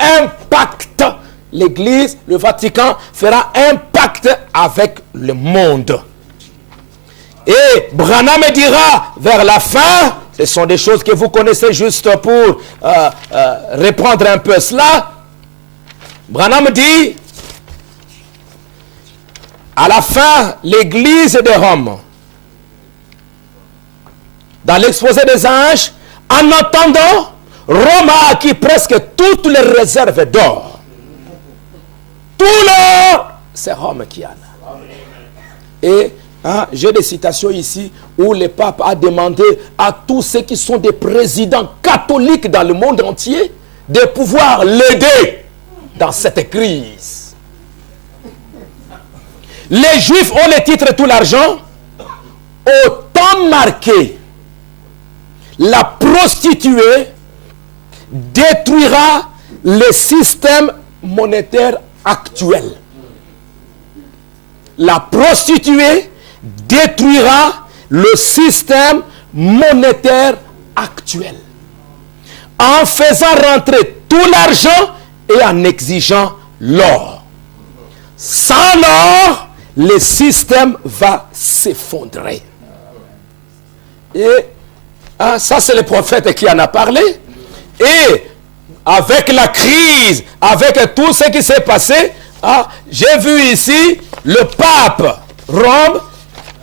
Un pacte. L'Église, le Vatican fera un pacte avec le monde. Et Branham dira vers la fin, ce sont des choses que vous connaissez juste pour reprendre un peu cela. Branham dit, à la fin, l'Église de Rome, dans l'exposé des anges, en attendant, Rome a acquis presque toutes les réserves d'or. Tout l'or, c'est Rome qui en a. Et j'ai des citations ici où le pape a demandé à tous ceux qui sont des présidents catholiques dans le monde entier de pouvoir l'aider dans cette crise. Les Juifs ont les titres et tout l'argent. Au temps marqué, la prostituée détruira le système monétaire actuel. La prostituée détruira le système monétaire actuel. En faisant rentrer tout l'argent et en exigeant l'or. Sans l'or, le système va s'effondrer. Et ça, c'est le prophète qui en a parlé. Et avec la crise, avec tout ce qui s'est passé, j'ai vu ici le pape Rome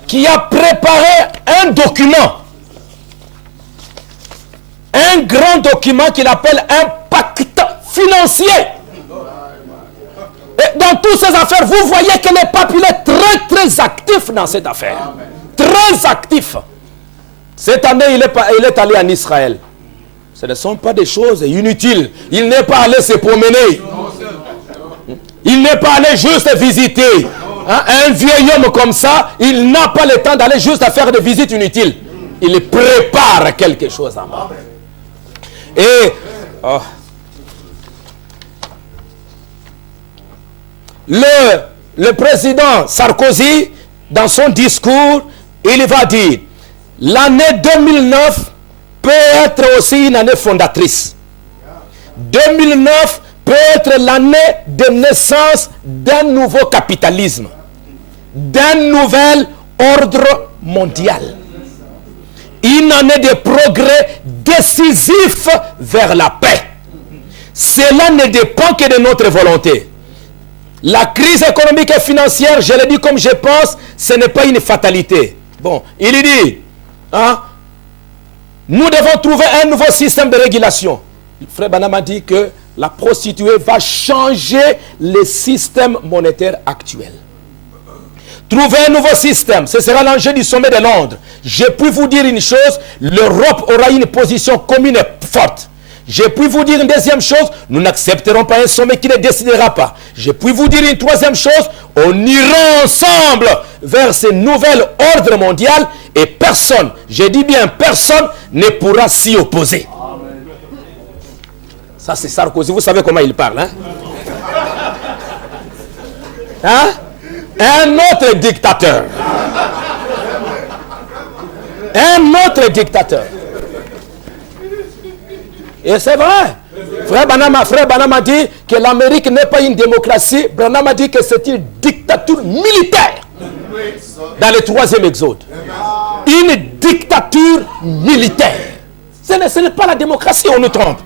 qui a préparé un document. Un grand document qu'il appelle un pacte financier. Et dans toutes ces affaires, vous voyez que le pape il est très très actif dans cette affaire. Amen. Très actif. Cette année, il est allé en Israël. Ce ne sont pas des choses inutiles. Il n'est pas allé se promener. Il n'est pas allé juste visiter. Un vieil homme comme ça, il n'a pas le temps d'aller juste à faire des visites inutiles. Il prépare quelque chose en bas. Et le président Sarkozy, dans son discours, il va dire, l'année 2009 peut être aussi une année fondatrice. 2009 peut être l'année de naissance d'un nouveau capitalisme, d'un nouvel ordre mondial. Une année de progrès décisif vers la paix. Cela ne dépend que de notre volonté. La crise économique et financière, je le dis comme je pense, ce n'est pas une fatalité. Bon, il dit, nous devons trouver un nouveau système de régulation. Frère Branham a dit que la prostituée va changer le système monétaire actuel. Trouver un nouveau système, ce sera l'enjeu du sommet de Londres. Je puis vous dire une chose, l'Europe aura une position commune forte. Je puis vous dire une deuxième chose, nous n'accepterons pas un sommet qui ne décidera pas. Je puis vous dire une troisième chose, on ira ensemble vers ce nouvel ordre mondial et personne, je dis bien personne, ne pourra s'y opposer. Ça c'est Sarkozy, vous savez comment il parle, hein? Un autre dictateur. Un autre dictateur. Et c'est vrai. Frère Branham a dit que l'Amérique n'est pas une démocratie. Branham a dit que c'est une dictature militaire. Dans le 3e exode. Une dictature militaire. Ce n'est pas la démocratie, on nous trompe.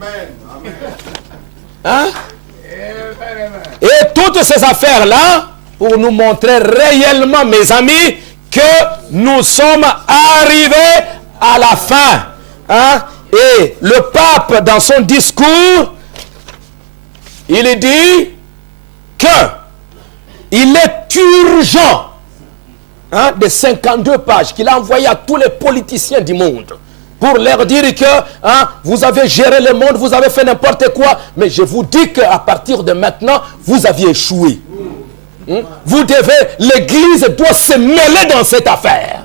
Hein? Et toutes ces affaires-là, pour nous montrer réellement, mes amis, que nous sommes arrivés à la fin. Hein? Et le pape, dans son discours, il dit que il est urgent, de 52 pages, qu'il a envoyé à tous les politiciens du monde, pour leur dire que vous avez géré le monde, vous avez fait n'importe quoi, mais je vous dis qu'à partir de maintenant, vous aviez échoué. Vous devez, l'Église doit se mêler dans cette affaire.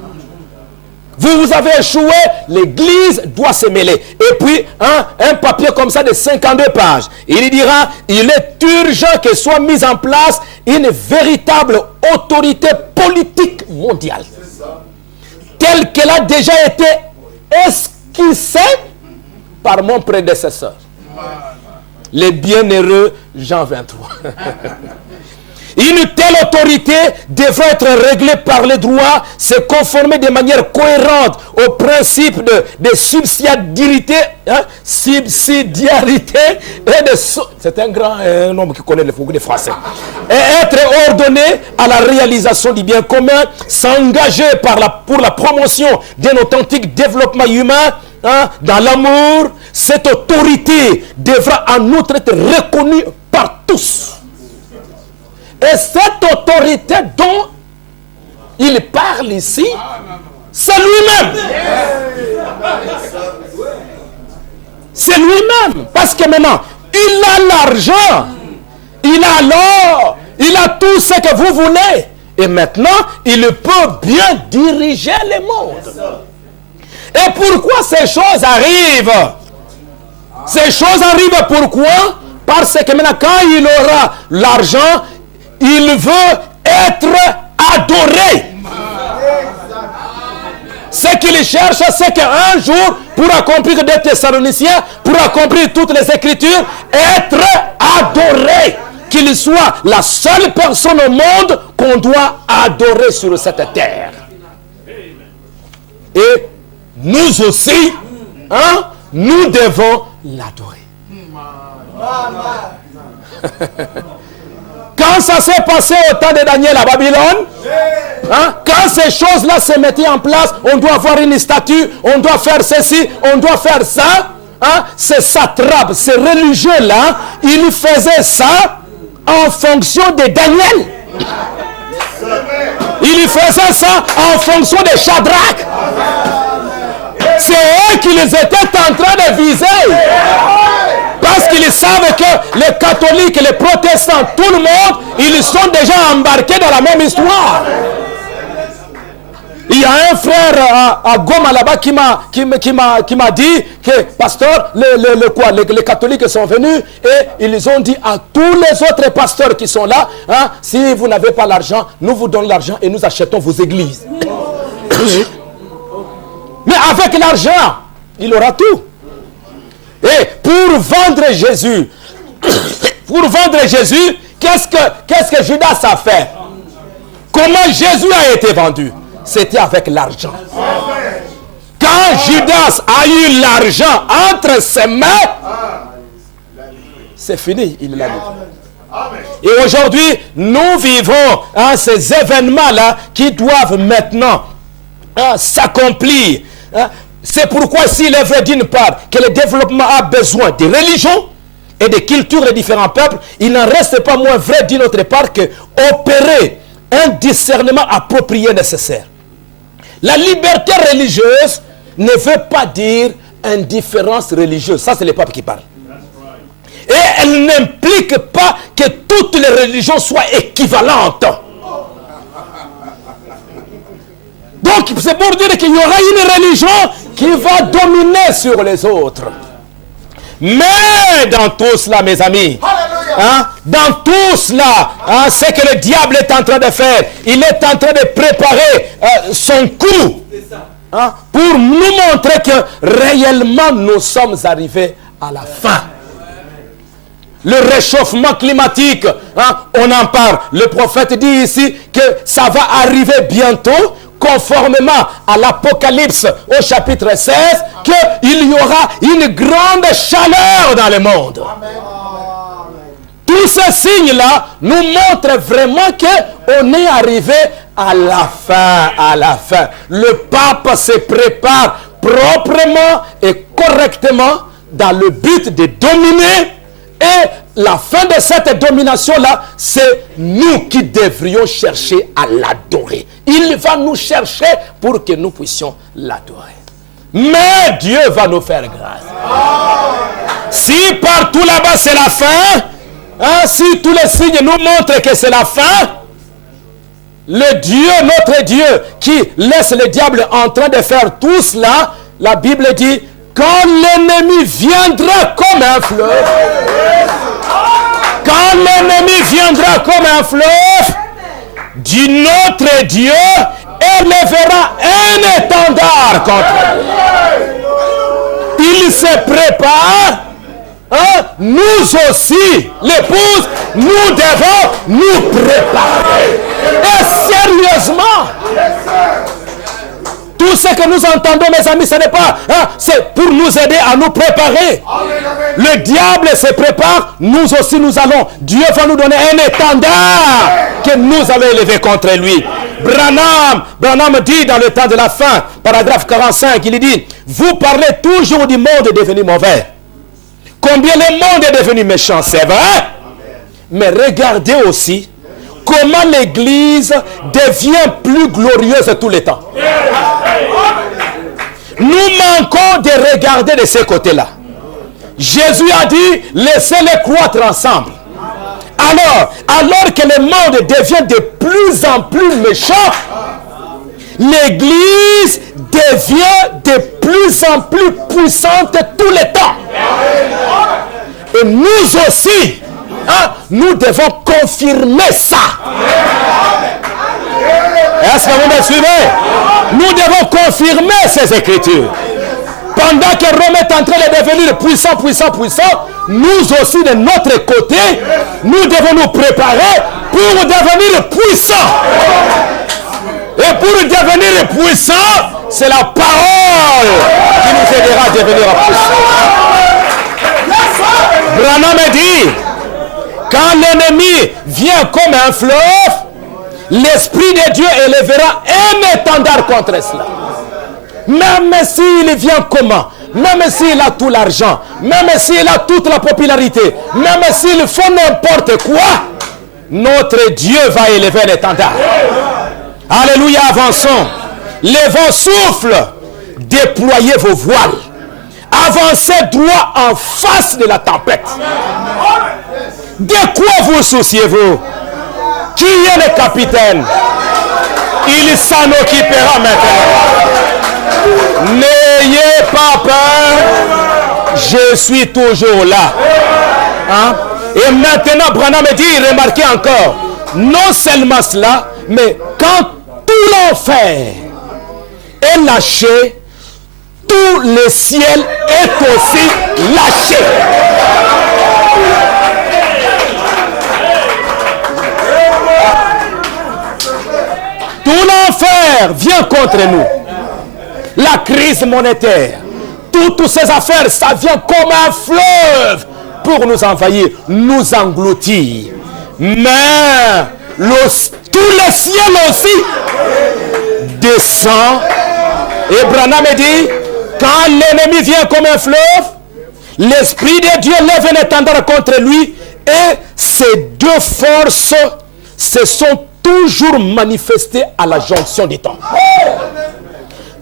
Vous avez échoué, l'Église doit se mêler. Et puis, un papier comme ça de 52 pages, il dira, il est urgent que soit mise en place une véritable autorité politique mondiale. Telle qu'elle a déjà été esquissée par mon prédécesseur, le bienheureux Jean 23. Une telle autorité devrait être réglée par les droits, se conformer de manière cohérente au principe de subsidiarité, et c'est un grand homme qui connaît les français. Et être ordonné à la réalisation du bien commun, s'engager pour la promotion d'un authentique développement humain, dans l'amour. Cette autorité devra en outre être reconnue par tous. Et cette autorité dont il parle ici, c'est lui-même. C'est lui-même. Parce que maintenant, il a l'argent, il a l'or, il a tout ce que vous voulez. Et maintenant, il peut bien diriger le monde. Et pourquoi ces choses arrivent? Ces choses arrivent pourquoi? Parce que maintenant, quand il aura l'argent, il veut être adoré. Ce qu'il cherche, c'est qu'un jour, pour accomplir des Thessaloniciens, pour accomplir toutes les Écritures, être adoré. Qu'il soit la seule personne au monde qu'on doit adorer sur cette terre. Et nous aussi, nous devons l'adorer. Quand ça s'est passé au temps de Daniel à Babylone, quand ces choses-là se mettaient en place, on doit avoir une statue, on doit faire ceci, on doit faire ça. Ces satrapes, ces religieux-là, ils faisaient ça en fonction de Daniel. Ils faisaient ça en fonction de Shadrach. C'est eux qui les étaient en train de viser. Parce qu'ils savent que les catholiques, les protestants, tout le monde, ils sont déjà embarqués dans la même histoire. Il y a un frère à Goma là-bas qui m'a dit que, pasteur, les catholiques sont venus et ils ont dit à tous les autres pasteurs qui sont là, si vous n'avez pas l'argent, nous vous donnons l'argent et nous achetons vos églises. Mais avec l'argent, il aura tout. Et pour vendre Jésus, qu'est-ce que Judas a fait? Comment Jésus a été vendu? C'était avec l'argent. Quand Judas a eu l'argent entre ses mains, c'est fini, il l'a livré. Et aujourd'hui, nous vivons ces événements-là qui doivent maintenant s'accomplir. C'est pourquoi s'il est vrai d'une part que le développement a besoin de religions et de cultures de différents peuples, il n'en reste pas moins vrai d'une autre part que opérer un discernement approprié nécessaire. La liberté religieuse ne veut pas dire indifférence religieuse. Ça, c'est le pape qui parle. Et elle n'implique pas que toutes les religions soient équivalentes. Donc, c'est pour dire qu'il y aura une religion qui va dominer sur les autres. Mais dans tout cela, mes amis, dans tout cela, ce que le diable est en train de faire, il est en train de préparer son coup pour nous montrer que réellement nous sommes arrivés à la fin. Le réchauffement climatique, on en parle. Le prophète dit ici que ça va arriver bientôt, conformément à l'Apocalypse au chapitre 16, qu'il y aura une grande chaleur dans le monde. Tous ces signes-là nous montrent vraiment qu'on est arrivé à la fin. Le pape se prépare proprement et correctement dans le but de dominer. Et la fin de cette domination-là, c'est nous qui devrions chercher à l'adorer. Il va nous chercher pour que nous puissions l'adorer. Mais Dieu va nous faire grâce. Si partout là-bas c'est la fin, si tous les signes nous montrent que c'est la fin, le Dieu, notre Dieu, qui laisse le diable en train de faire tout cela, la Bible dit, quand l'ennemi viendra comme un fleuve, quand l'ennemi viendra comme un fleuve, notre Dieu élèvera un étendard contre lui. Il se prépare. Nous aussi, l'épouse, nous devons nous préparer. Et sérieusement, tout ce que nous entendons, mes amis, ce n'est pas, c'est pour nous aider à nous préparer. Le diable se prépare, nous aussi nous allons. Dieu va nous donner un étendard que nous allons élever contre lui. Branham dit dans le temps de la fin, paragraphe 45, il dit, vous parlez toujours du monde devenu mauvais. Combien le monde est devenu méchant, c'est vrai. Mais regardez aussi comment l'Église devient plus glorieuse tous les temps. Nous manquons de regarder de ce côté-là. Jésus a dit, laissez-les croître ensemble. Alors que le monde devient de plus en plus méchant, l'Église devient de plus en plus puissante tous les temps. Et nous aussi, nous devons confirmer ça. Est-ce que vous me suivez? Nous devons confirmer ces écritures. Pendant que Rome est en train de devenir puissant, nous aussi de notre côté, nous devons nous préparer pour devenir puissants. Et pour devenir puissants, c'est la parole qui nous aidera à devenir puissants. Branham dit, quand l'ennemi vient comme un fleuve, l'Esprit de Dieu élèvera un étendard contre cela. Même s'il vient comment? Même s'il a tout l'argent, même s'il a toute la popularité, même s'il fait n'importe quoi, notre Dieu va élever l'étendard. Alléluia, avançons. Les vents soufflent, déployez vos voiles. Avancez droit en face de la tempête. De quoi vous souciez-vous? Qui est le capitaine? Il s'en occupera maintenant. N'ayez pas peur, je suis toujours là. Hein? Et maintenant, Branham dit, remarquez encore, non seulement cela, mais quand tout l'enfer est lâché, tout le ciel est aussi lâché. Tout l'enfer vient contre nous. La crise monétaire, toutes ces affaires, ça vient comme un fleuve pour nous envahir, nous engloutir. Mais tout le ciel aussi descend. Et Branham dit, quand l'ennemi vient comme un fleuve, l'Esprit de Dieu lève un étendard contre lui, et ces deux forces se sont toujours manifestées à la jonction du temps.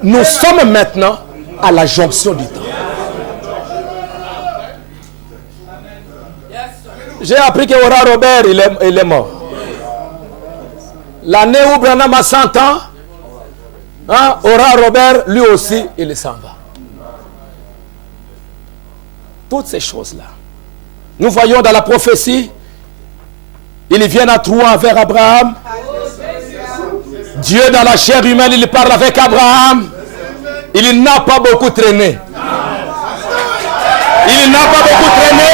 Nous sommes maintenant à la jonction du temps. J'ai appris que Ora Robert, il est mort. L'année où Branham a 100 ans, hein, Ora Robert, lui aussi, il s'en va. Toutes ces choses-là. Nous voyons dans la prophétie, ils viennent à Troie vers Abraham. Dieu dans la chair humaine, il parle avec Abraham. Il n'a pas beaucoup traîné. Il n'a pas beaucoup traîné.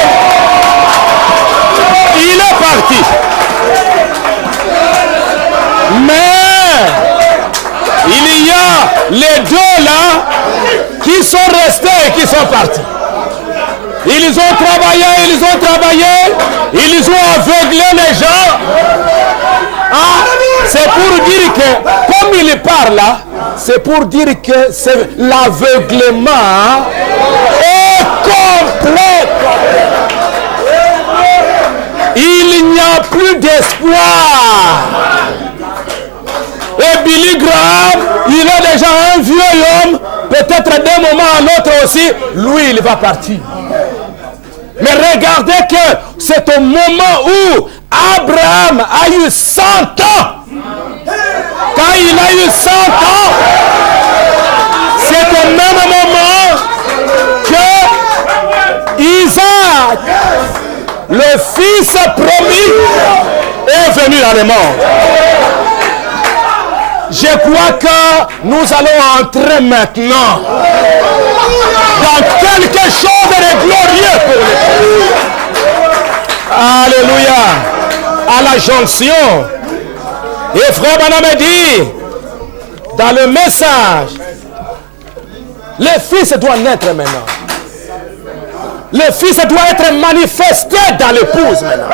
Il est parti. Mais il y a les deux là qui sont restés et qui sont partis. Ils ont travaillé, ils ont aveuglé les gens. Ah, c'est pour dire que, comme il parle là, c'est pour dire que l'aveuglement est complet. Il n'y a plus d'espoir. Et Billy Graham, il est déjà un vieux homme, peut-être d'un moment à l'autre aussi, lui il va partir. Mais regardez que c'est au moment où Abraham a eu 100 ans. Quand il a eu 100 ans, c'est au même moment que Isaac, le fils promis, est venu dans le monde. Je crois que nous allons entrer maintenant dans quelque chose de glorieux pour nous. Alléluia. À la jonction. Et frère Branham dit, dans le message, le Fils doit naître maintenant. Le Fils doit être manifesté dans l'épouse maintenant.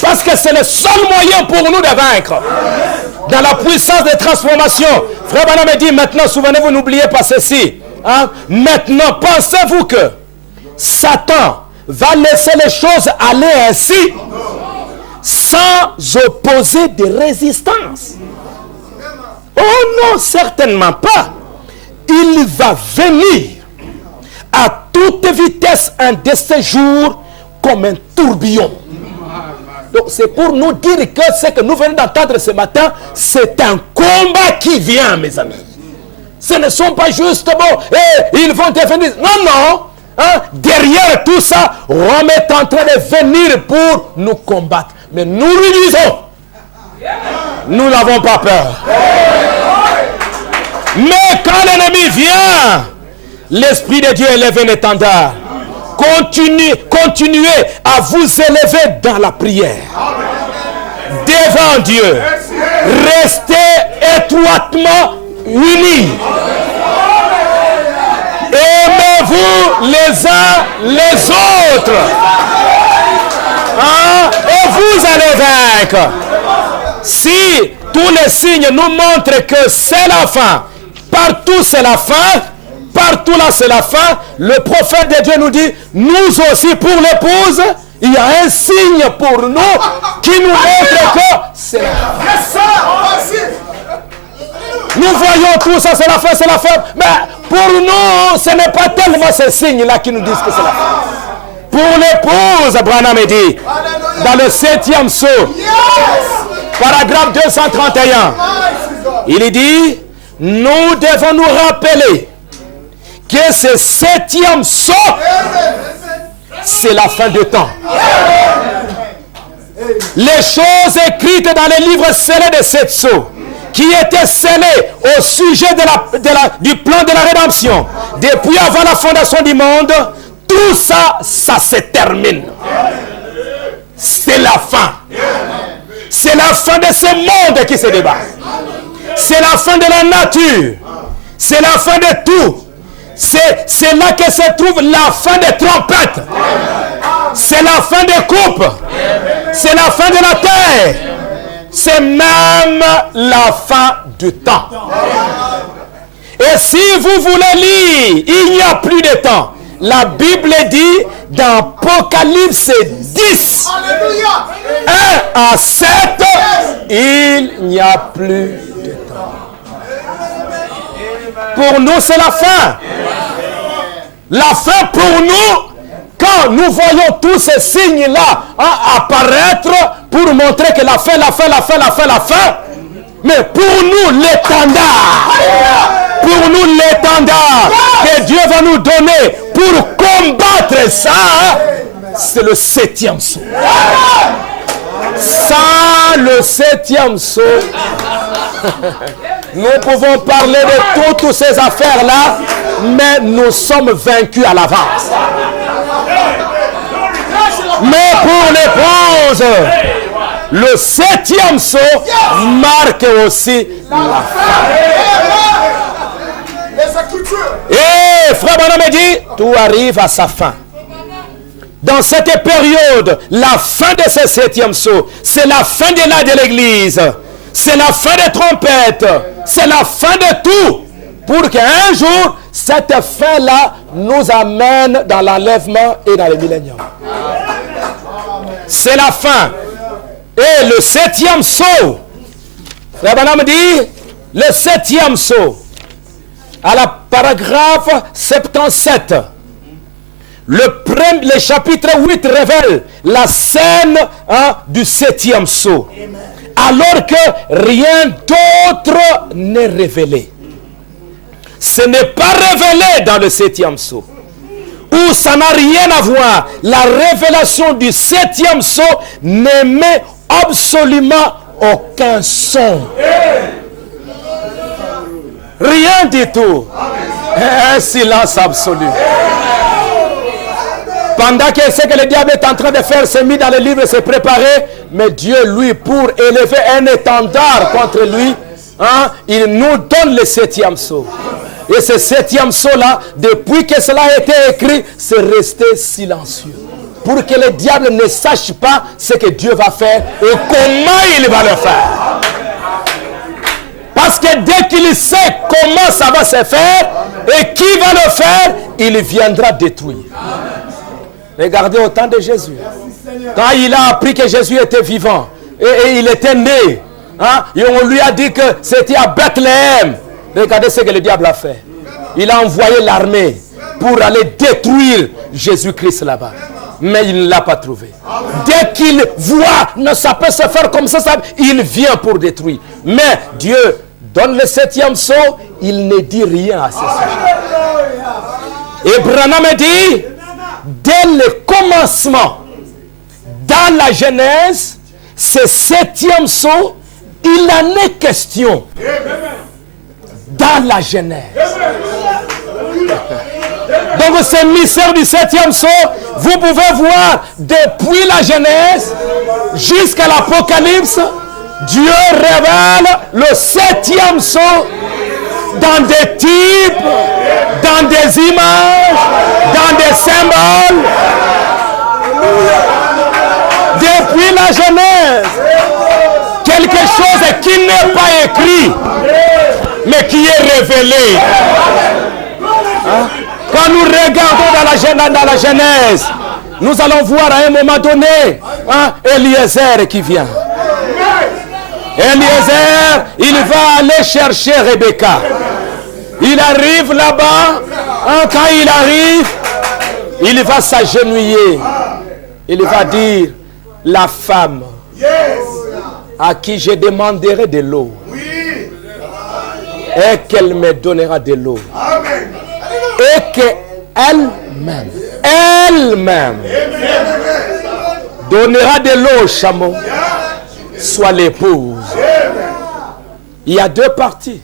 Parce que c'est le seul moyen pour nous de vaincre. Dans la puissance de transformation. Frère Branham dit maintenant, souvenez-vous, n'oubliez pas ceci. Hein? Maintenant, pensez-vous que Satan va laisser les choses aller ainsi sans opposer de résistance? Oh non, certainement pas. Il va venir à toute vitesse un de ces jours comme un tourbillon. Donc c'est pour nous dire que ce que nous venons d'entendre ce matin, c'est un combat qui vient, mes amis. Ce ne sont pas juste, bon, ils vont devenir... Non, non. Hein? Derrière tout ça, Rome est en train de venir pour nous combattre. Mais nous lui disons, nous n'avons pas peur. Mais quand l'ennemi vient, l'Esprit de Dieu élève un étendard. Continuez à vous élever dans la prière. Devant Dieu. Restez étroitement unis. Aimez-vous les uns les autres. Hein? Et vous allez vaincre. Si tous les signes nous montrent que c'est la fin, partout c'est la fin, partout là c'est la fin, le prophète de Dieu nous dit, nous aussi pour l'épouse, il y a un signe pour nous qui nous montre que c'est la fin. Nous voyons tout ça, c'est la fin, c'est la fin. Mais pour nous, ce n'est pas tellement ces signes-là qui nous disent que c'est la fin. Pour l'épouse, Branham dit, dans le 7e psaume, paragraphe 231, il dit, nous devons nous rappeler que ce 7e psaume, c'est la fin du temps. Les choses écrites dans les livres scellés de cette psaume, qui étaient scellés au sujet du plan de la rédemption, depuis avant la fondation du monde, tout ça, ça se termine. C'est la fin. C'est la fin de ce monde qui se débat. C'est la fin de la nature. C'est la fin de tout. C'est là que se trouve la fin des trompettes. C'est la fin des coupes. C'est la fin de la terre. C'est même la fin du temps. Et si vous voulez lire, il n'y a plus de temps. La Bible dit dans Apocalypse 10, 1 à 7, il n'y a plus de temps. Pour nous, c'est la fin. La fin pour nous, quand nous voyons tous ces signes-là apparaître pour montrer que la fin, la fin, la fin, la fin, la fin. Mais pour nous, l'étendard. Pour nous, l'étendard que Dieu va nous donner pour combattre ça, c'est le 7e psaume. Sans le 7e psaume, nous pouvons parler de toutes ces affaires-là, mais nous sommes vaincus à l'avance. Mais pour l'épouse, le 7e psaume marque aussi la fin. Et frère Branham dit, tout arrive à sa fin. Dans cette période, la fin de ce 7e psaume, c'est la fin de l'âge de l'église. C'est la fin des trompettes. C'est la fin de tout. Pour qu'un jour, cette fin-là nous amène dans l'enlèvement et dans le millénium. C'est la fin. Et le 7e psaume, frère Branham dit, le 7e psaume, à la paragraphe 77, le chapitre 8 révèle la scène du 7e psaume. Alors que rien d'autre n'est révélé. Ce n'est pas révélé dans le 7e psaume. Où ça n'a rien à voir. La révélation du 7e psaume n'émet absolument aucun son. Rien du tout. Un silence absolu. Pendant que ce que le diable est en train de faire, s'est mis dans le livre, s'est préparé, mais Dieu, lui, pour élever un étendard contre lui, il nous donne le 7e psaume. Et ce 7e psaume-là, depuis que cela a été écrit, c'est resté silencieux. Pour que le diable ne sache pas ce que Dieu va faire et comment il va le faire. Parce que dès qu'il sait comment ça va se faire et qui va le faire, il viendra détruire. Regardez au temps de Jésus. Quand il a appris que Jésus était vivant et il était né, et on lui a dit que c'était à Bethléem. Regardez ce que le diable a fait. Il a envoyé l'armée pour aller détruire Jésus-Christ là-bas. Mais il ne l'a pas trouvé. Dès qu'il voit, non, ça peut se faire comme ça, il vient pour détruire. Mais Dieu donne le 7e psaume, il ne dit rien à ce sujet. Et Branham dit, dès le commencement, dans la Genèse, ce 7e psaume, il en est question. dans la Genèse. Donc ce mystère du 7e sceau, vous pouvez voir depuis la Genèse jusqu'à l'Apocalypse, Dieu révèle le 7e sceau dans des types, dans des images, dans des symboles. Depuis la Genèse, quelque chose qui n'est pas écrit, mais qui est révélé. Quand nous regardons dans la Genèse, nous allons voir à un moment donné Eliezer qui vient. Eliezer, il va aller chercher Rebecca. Il arrive là-bas. Quand il arrive, il va s'agenouiller. Il va dire, la femme à qui je demanderai de l'eau, et qu'elle me donnera de l'eau. Et qu'elle-même, donnera de l'eau au chameau, soit l'épouse. Il y a deux parties.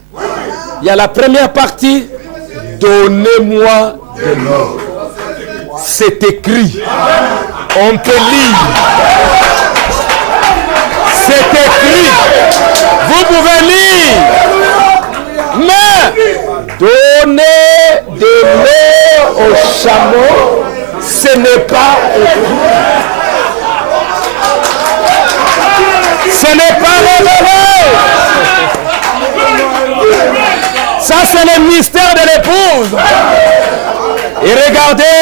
Il y a la première partie, donnez-moi de l'eau. C'est écrit. On peut lire. C'est écrit. Vous pouvez lire. Mais donner de l'eau au chameau, ce n'est pas écrit. Ce n'est pas révélé. Ça, c'est le mystère de l'épouse. Et regardez,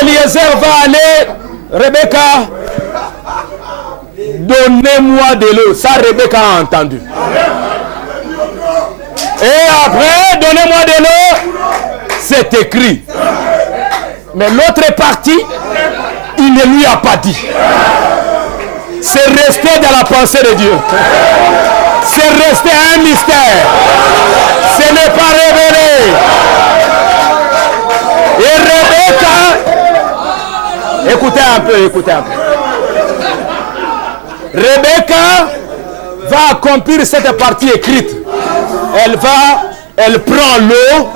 Eliezer va aller, Rebecca, donnez-moi de l'eau. Ça, Rebecca a entendu. Et après, donnez-moi de l'eau, c'est écrit. Mais l'autre partie, il ne lui a pas dit. C'est resté dans la pensée de Dieu. C'est resté un mystère. Ce n'est pas révélé. Et Rebecca, écoutez un peu. Rebecca va accomplir cette partie écrite. Elle prend l'eau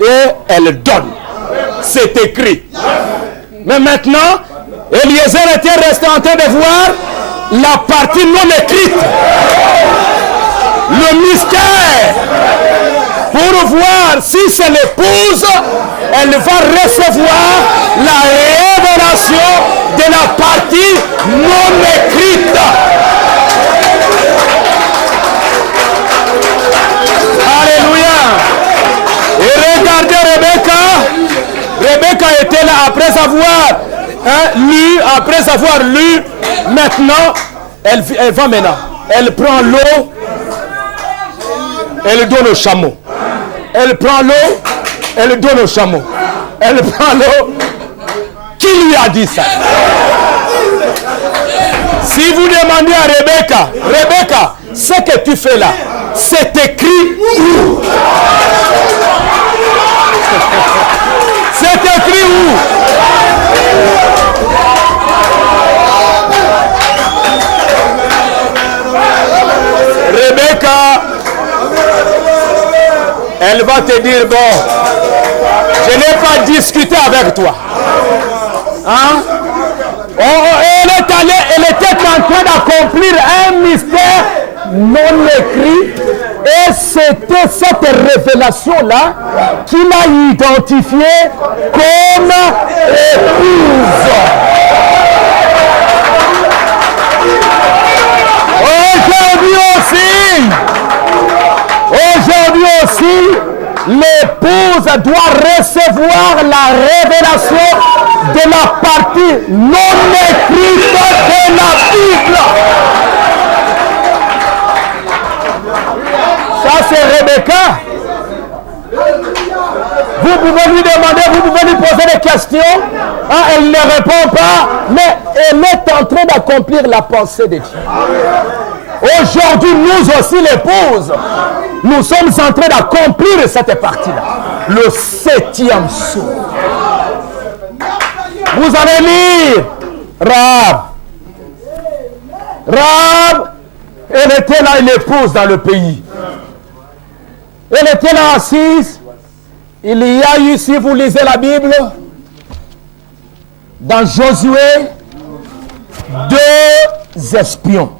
et elle donne. C'est écrit. Mais maintenant, Eliezer était resté en train de voir la partie non écrite. Le mystère. Pour voir si c'est l'épouse, elle va recevoir la révélation de la partie non écrite. Alléluia. Et regardez Rebecca était là après avoir lu, maintenant, elle va maintenant. Elle prend l'eau, elle donne au chameau. Elle prend l'eau, elle donne au chameau. Elle prend l'eau. Qui lui a dit ça? Si vous demandez à Rebecca, ce que tu fais là, c'est écrit où? C'est écrit où? Rebecca, elle va te dire, bon, je n'ai pas discuté avec toi. Hein? Elle était en train d'accomplir un mystère non écrit. Et c'était cette révélation-là qu'il a identifiée comme épouse. Aujourd'hui aussi, l'épouse doit recevoir la révélation de la partie non écrite de la Bible. Ça, c'est Rebecca. Vous pouvez lui demander, vous pouvez lui poser des questions. Elle ne répond pas, mais elle est en train d'accomplir la pensée de Dieu. Aujourd'hui, nous aussi, l'épouse, nous sommes en train d'accomplir cette partie-là. Le 7e sceau. Vous allez lire Rahab, elle était là, une épouse dans le pays. Elle était là assise. Il y a eu, si vous lisez la Bible, dans Josué, 2 espions.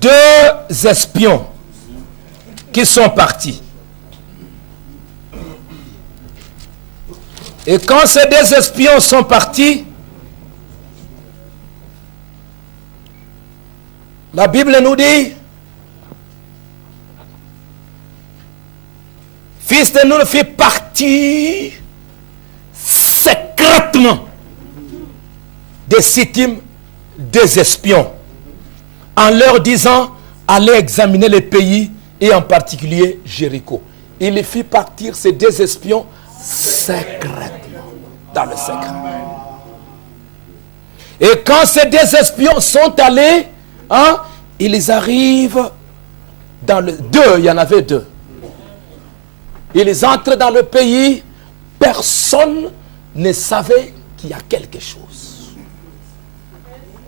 2 espions qui sont partis. Et quand ces 2 espions sont partis, la Bible nous dit, fils de Nun fit partir secrètement de Sittim 2 espions, en leur disant, allez examiner le pays et en particulier Jéricho. Il fit partir ces 2 espions secrètement, dans le secret. Et quand ces 2 espions sont allés, ils arrivent dans le... 2, il y en avait 2. Ils entrent dans le pays, personne ne savait qu'il y a quelque chose.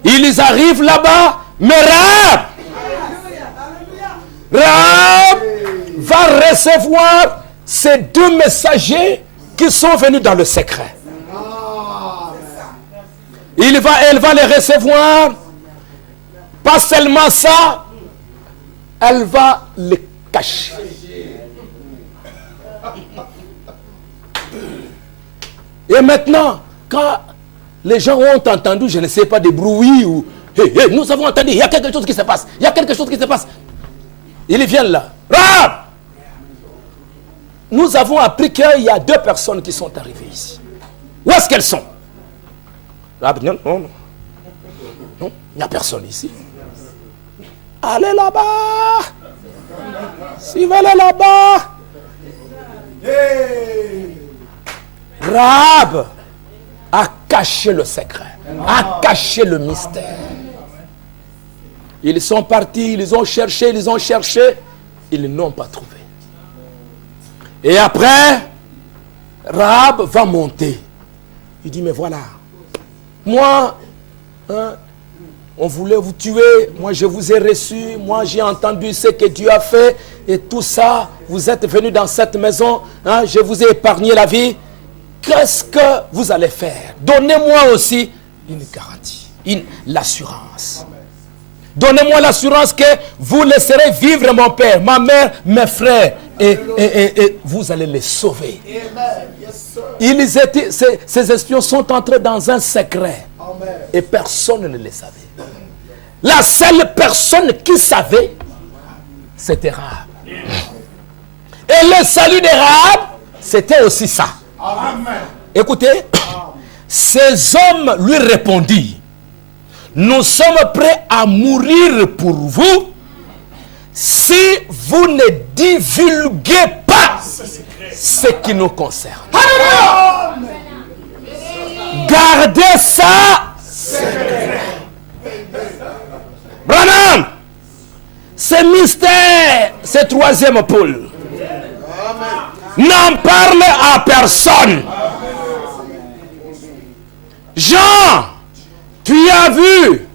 Ils arrivent là-bas, mais Rahab va recevoir ces 2 messagers qui sont venus dans le secret. Elle va les recevoir. Pas seulement ça, elle va les cacher. Et maintenant, quand les gens ont entendu, je ne sais pas, des bruits ou... Hey, nous avons entendu, il y a quelque chose qui se passe. Il y a quelque chose qui se passe. Ils viennent là. Rahab! Nous avons appris qu'il y a 2 personnes qui sont arrivées ici. Où est-ce qu'elles sont? Rahab, non, non. Non, il n'y a personne ici. Allez là-bas. Si vous allez là-bas. Rahab a caché le secret, a caché le mystère. Ils sont partis, ils ont cherché, ils n'ont pas trouvé. Et après, Rahab va monter. Il dit, mais voilà, moi, on voulait vous tuer, moi je vous ai reçu, moi j'ai entendu ce que Dieu a fait, et tout ça, vous êtes venus dans cette maison, je vous ai épargné la vie. Qu'est-ce que vous allez faire? Donnez-moi aussi une garantie, l'assurance. Donnez-moi l'assurance que vous laisserez vivre mon père, ma mère, mes frères, et vous allez les sauver. Ces espions sont entrés dans un secret, et personne ne les savait. La seule personne qui savait, c'était Rahab. Et le salut de Rahab, c'était aussi ça. Amen. Écoutez, ces hommes lui répondirent, nous sommes prêts à mourir pour vous si vous ne divulguez pas ce qui nous concerne. Amen. Gardez ça secret. Branham, ce mystère, ce 3e pôle, n'en parle à personne. Jean, tu as vu,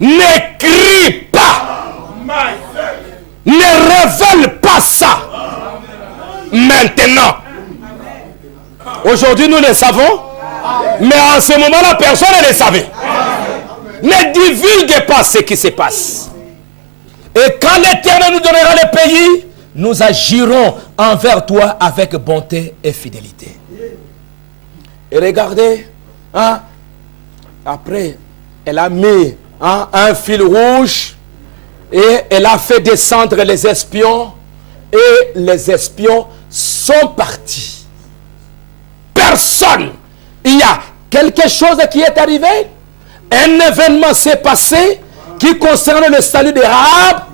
n'écris pas, ne révèle pas ça. Maintenant, aujourd'hui nous le savons, mais en ce moment-là, personne ne le savait. Ne divulguez pas ce qui se passe. Et quand l'Éternel nous donnera le pays, nous agirons envers toi avec bonté et fidélité. Et regardez, après, elle a mis un fil rouge et elle a fait descendre les espions et les espions sont partis. Personne. Il y a quelque chose qui est arrivé. Un événement s'est passé qui concerne le salut de Rahab,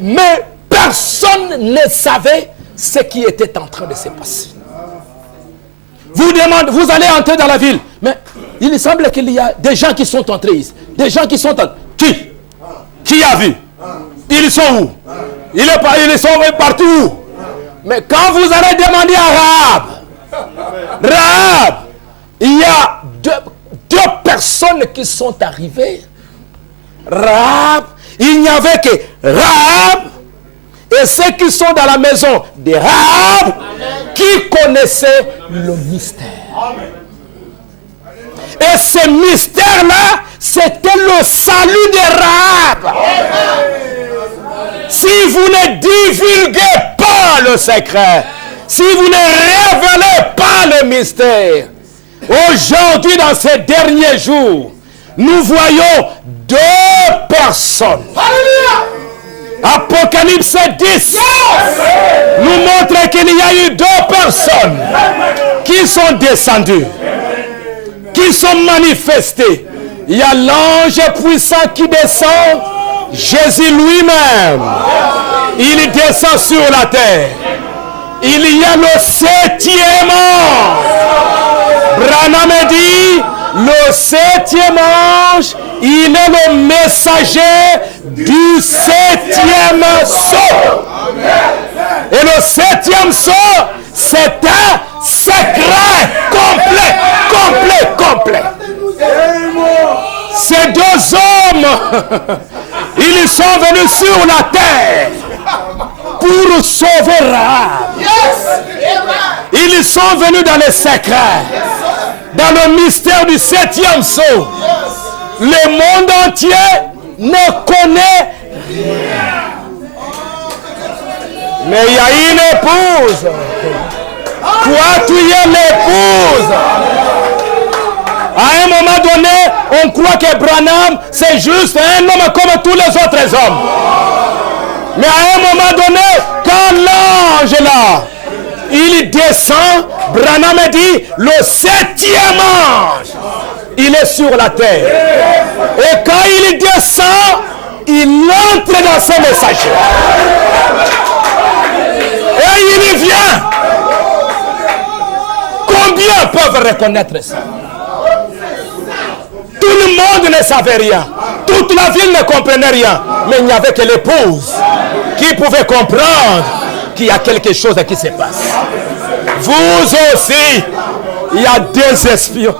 mais personne ne savait ce qui était en train de se passer. Vous demandez, vous allez entrer dans la ville, mais il semble qu'il y a des gens qui sont entrés ici. Des gens qui sont entrés. Qui a vu? Ils sont où? Ils sont partout. Mais quand vous allez demander à Rahab, il y a deux personnes qui sont arrivées. Rahab, il n'y avait que Rahab et ceux qui sont dans la maison de Rahab qui connaissaient le mystère. Et ce mystère-là, c'était le salut de Rahab. Si vous ne divulguez pas le secret, si vous ne révélez pas le mystère, aujourd'hui, dans ces derniers jours, nous voyons deux personnes. Apocalypse 10 nous montre qu'il y a eu deux personnes qui sont descendues, qui sont manifestées. Il y a l'ange puissant qui descend, Jésus lui-même. Il descend sur la terre. Il y a le septième ange. Branham dit, le septième ange, il est le messager du septième sceau. Et le septième sceau, c'est un secret complet. Ces deux hommes, ils sont venus sur la terre pour sauver Rahab. Ils sont venus dans les secrets, dans le mystère du septième sceau. Le monde entier ne connaît rien. Mais il y a une épouse. Toi, tu es l'épouse. À un moment donné, on croit que Branham, c'est juste un homme comme tous les autres hommes. Mais à un moment donné, quand l'ange là, il descend, Branham dit, le septième ange, il est sur la terre. Et quand il descend, il entre dans ses messagers. Et il y vient. Combien peuvent reconnaître ça? Tout le monde ne savait rien. Toute la ville ne comprenait rien. Mais il n'y avait que l'épouse qui pouvait comprendre qu'il y a quelque chose qui se passe. Vous aussi, il y a des espions.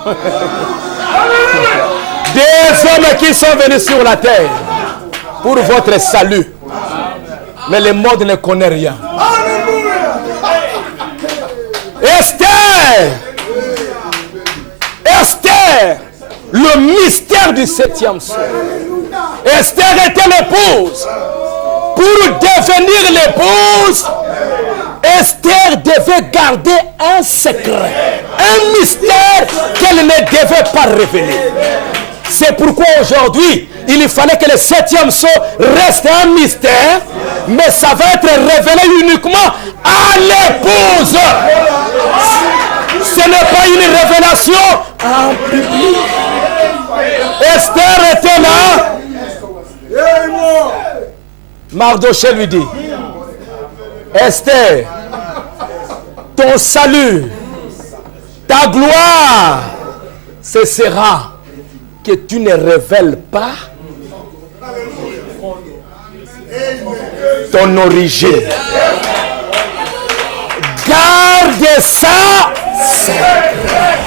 Des hommes qui sont venus sur la terre pour votre salut. Mais le monde ne connaît rien. Esther, le mystère du septième sceau. Esther était l'épouse. Pour devenir l'épouse, Esther devait garder un secret, un mystère qu'elle ne devait pas révéler. C'est pourquoi aujourd'hui, il fallait que le septième sceau reste un mystère, mais ça va être révélé uniquement à l'épouse. Ce n'est pas une révélation en public. Esther était là. Mardochée lui dit, Esther, ton salut, ta gloire, ce sera que tu ne révèles pas ton origine. Garde ça secret.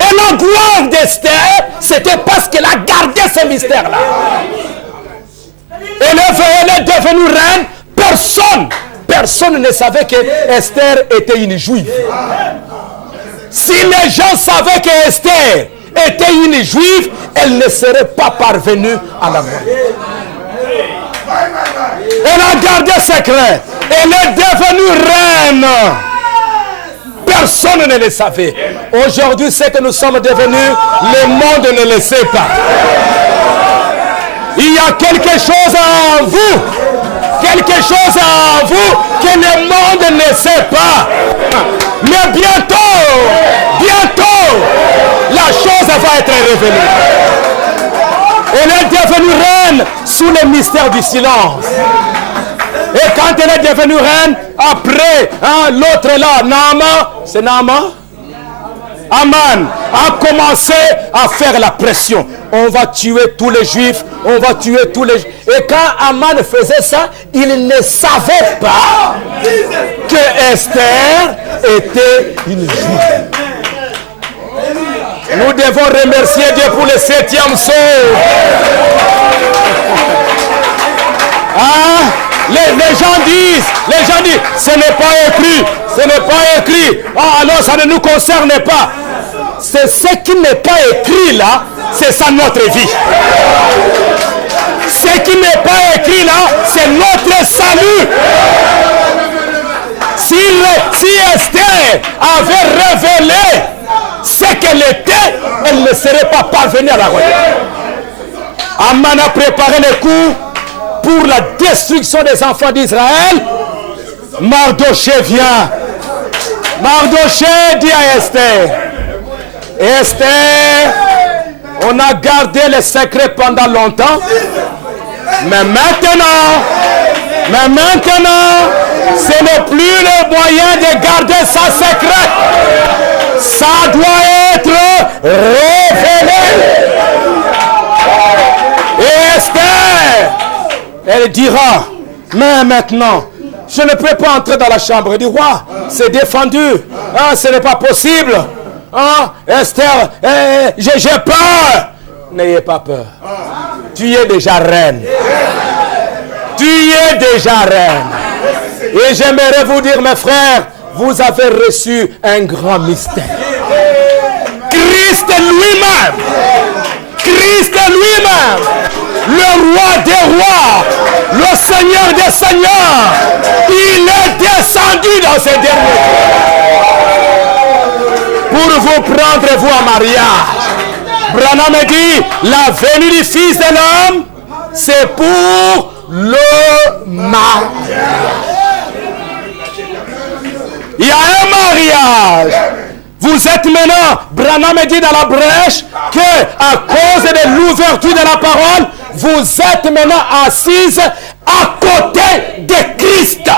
Et la gloire d'Esther, c'était parce qu'elle a gardé ce mystère-là. Elle est devenue reine. Personne ne savait que Esther était une juive. Si les gens savaient que Esther était une juive, elle ne serait pas parvenue à la mort. Elle a gardé secret. Elle est devenue reine. Personne ne le savait. Aujourd'hui, ce que nous sommes devenus, le monde ne le sait pas. Il y a quelque chose en vous. Quelque chose en vous que le monde ne sait pas. Mais bientôt, la chose va être révélée. Elle est devenue reine sous le mystère du silence. Et quand elle est devenue reine, après, l'autre là, Naaman, c'est Naaman? Aman a commencé à faire la pression. On va tuer tous les juifs, on va tuer tous les juifs. Et quand Aman faisait ça, il ne savait pas que Esther était une juive. Nous devons remercier Dieu pour le 7e saut. Ah, les gens disent, ce n'est pas écrit, ce n'est pas écrit. Ah, alors ça ne nous concerne pas. C'est ce qui n'est pas écrit là, c'est ça notre vie. Ce qui n'est pas écrit là, c'est notre salut. Si Esther avait révélé ce qu'elle était, elle ne serait pas parvenue à la retraite. Aman a préparé le coup pour la destruction des enfants d'Israël. Mardoché vient. Mardoché dit à Esther, Esther, on a gardé le secret pendant longtemps, mais maintenant, ce n'est plus le moyen de garder ça secret. Ça doit être révélé. Et Esther, elle dira, mais maintenant, je ne peux pas entrer dans la chambre du roi. C'est défendu. Ah, ce n'est pas possible. Ah, Esther, j'ai peur. N'ayez pas peur. Tu es déjà reine. Tu es déjà reine. Et j'aimerais vous dire, mes frères, vous avez reçu un grand mystère. Christ lui-même, le roi des rois, le Seigneur des seigneurs, il est descendu dans ces derniers jours pour vous prendre, vous, en mariage. Branham dit, la venue du Fils de l'homme, c'est pour le mariage. Il y a un mariage. Vous êtes maintenant, Branham dit dans la brèche, que à cause de l'ouverture de la parole, vous êtes maintenant assises à côté de Christ.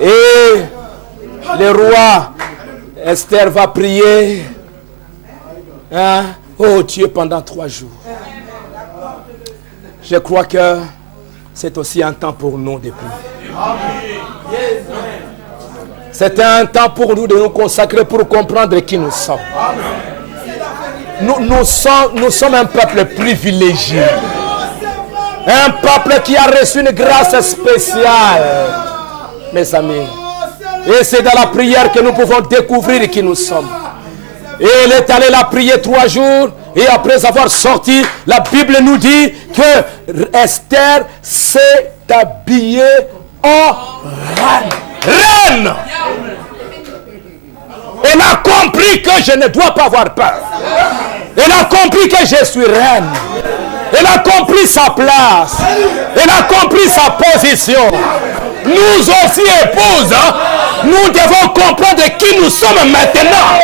Et le roi Esther va prier. Hein? Oh Dieu, pendant 3 jours. Je crois que c'est aussi un temps pour nous de prier. C'est un temps pour nous de nous consacrer pour comprendre qui nous sommes. Nous sommes un peuple privilégié. Un peuple qui a reçu une grâce spéciale. Mes amis. Et c'est dans la prière que nous pouvons découvrir qui nous sommes. Et elle est allée la prier 3 jours. Et après avoir sorti, la Bible nous dit que Esther s'est habillée en reine. Elle a compris que je ne dois pas avoir peur. Elle a compris que je suis reine. Elle a compris sa place. Elle a compris sa position. Nous aussi, épouses, nous devons comprendre qui nous sommes maintenant.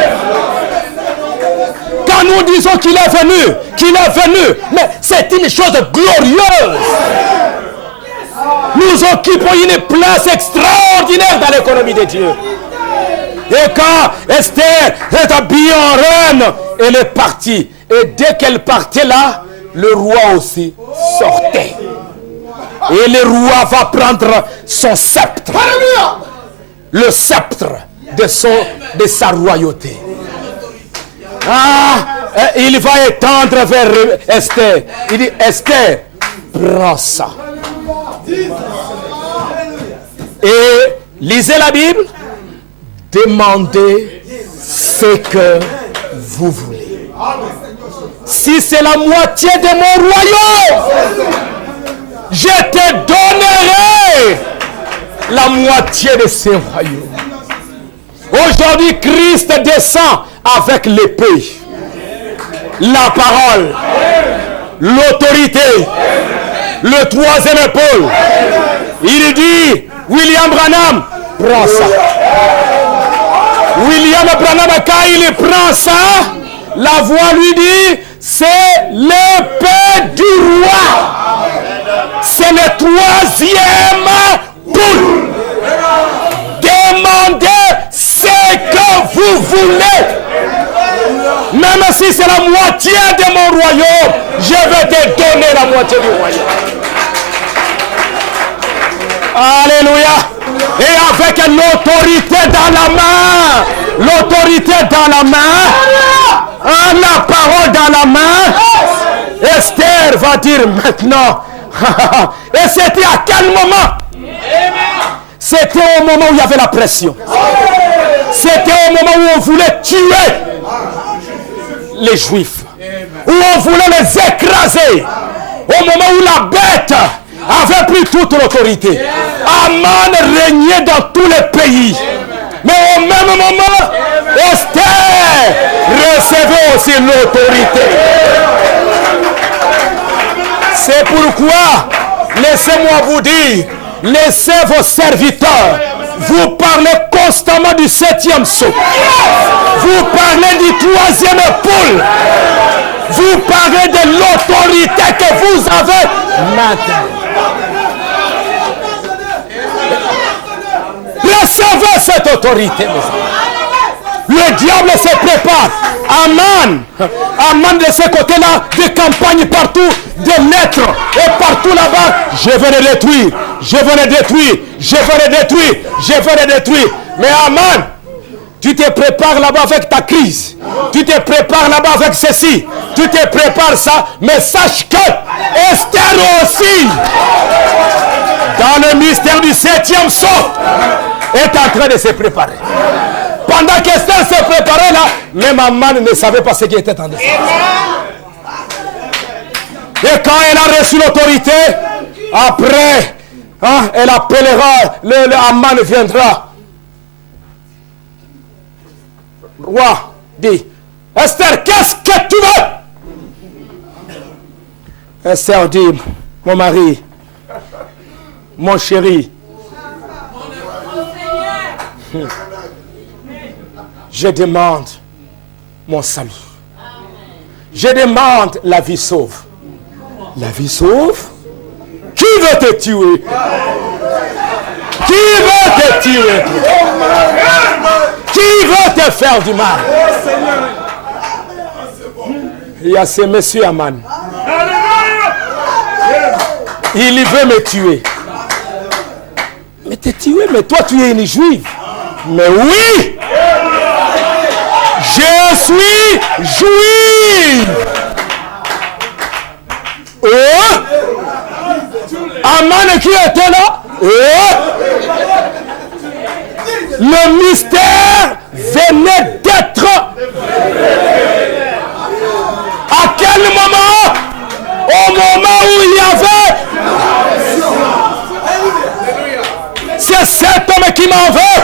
Quand nous disons qu'il est venu, mais c'est une chose glorieuse. Nous occupons une place extraordinaire dans l'économie de Dieu. Et quand Esther est habillée en reine, elle est partie. Et dès qu'elle partait là, le roi aussi sortait. Et le roi va prendre son sceptre. Le sceptre de sa royauté. Ah, il va étendre vers Esther. Il dit, Esther, prends ça. Et lisez la Bible. Demandez ce que vous voulez. Si c'est la moitié de mon royaume, je te donnerai la moitié de ce royaume. Aujourd'hui, Christ descend avec l'épée, la parole, l'autorité, le 3e épaule. Il dit, William Branham, prends ça. William Branham, quand il prend ça, la voix lui dit, c'est l'épée du roi. C'est le 3e poule. Demandez ce que vous voulez. Même si c'est la moitié de mon royaume, je vais te donner la moitié du royaume. Alléluia. Et avec l'autorité dans la main, l'autorité dans la main, la parole dans la main. Esther va dire maintenant. Et c'était à quel moment? C'était au moment où il y avait la pression. C'était au moment où on voulait tuer les Juifs. Où on voulait les écraser. Au moment où la bête avait pris toute l'autorité. Aman régnait dans tous les pays. Mais au même moment, Esther recevait aussi l'autorité. C'est pourquoi, laissez-moi vous dire, laissez vos serviteurs vous parler constamment du 7e sceau. Vous parlez du 3e épaule. Vous parlez de l'autorité que vous avez maintenant. Recevez cette autorité, mes amis. Le diable se prépare. Aman de ce côté-là, des campagnes partout, des lettres. Et partout là-bas, je vais les détruire. Je vais les détruire. Je vais les détruire. Je vais les détruire. Mais Aman, tu te prépares là-bas avec ta crise. Tu te prépares là-bas avec ceci. Tu te prépares ça. Mais sache que Esther aussi, dans le mystère du 7e sceau, est en train de se préparer. Pendant qu'Esther se préparait là, même Aman ne savait pas ce qui était en dessous. Et quand elle a reçu l'autorité, après, elle appellera, le Aman viendra. Roi dit, Esther, qu'est-ce que tu veux? Esther dit, mon mari, mon chéri, je demande mon salut. Je demande la vie sauve. La vie sauve? Qui veut te tuer? Qui veut te tuer? Qui veut te faire du mal? Il y a ce monsieur Aman. Il veut me tuer. Mais te tuer, mais toi tu es une juive. Mais oui! Je suis juif. Aman qui était là. Le mystère venait d'être. À quel moment? Au moment où il y avait. C'est cet homme qui m'en veut.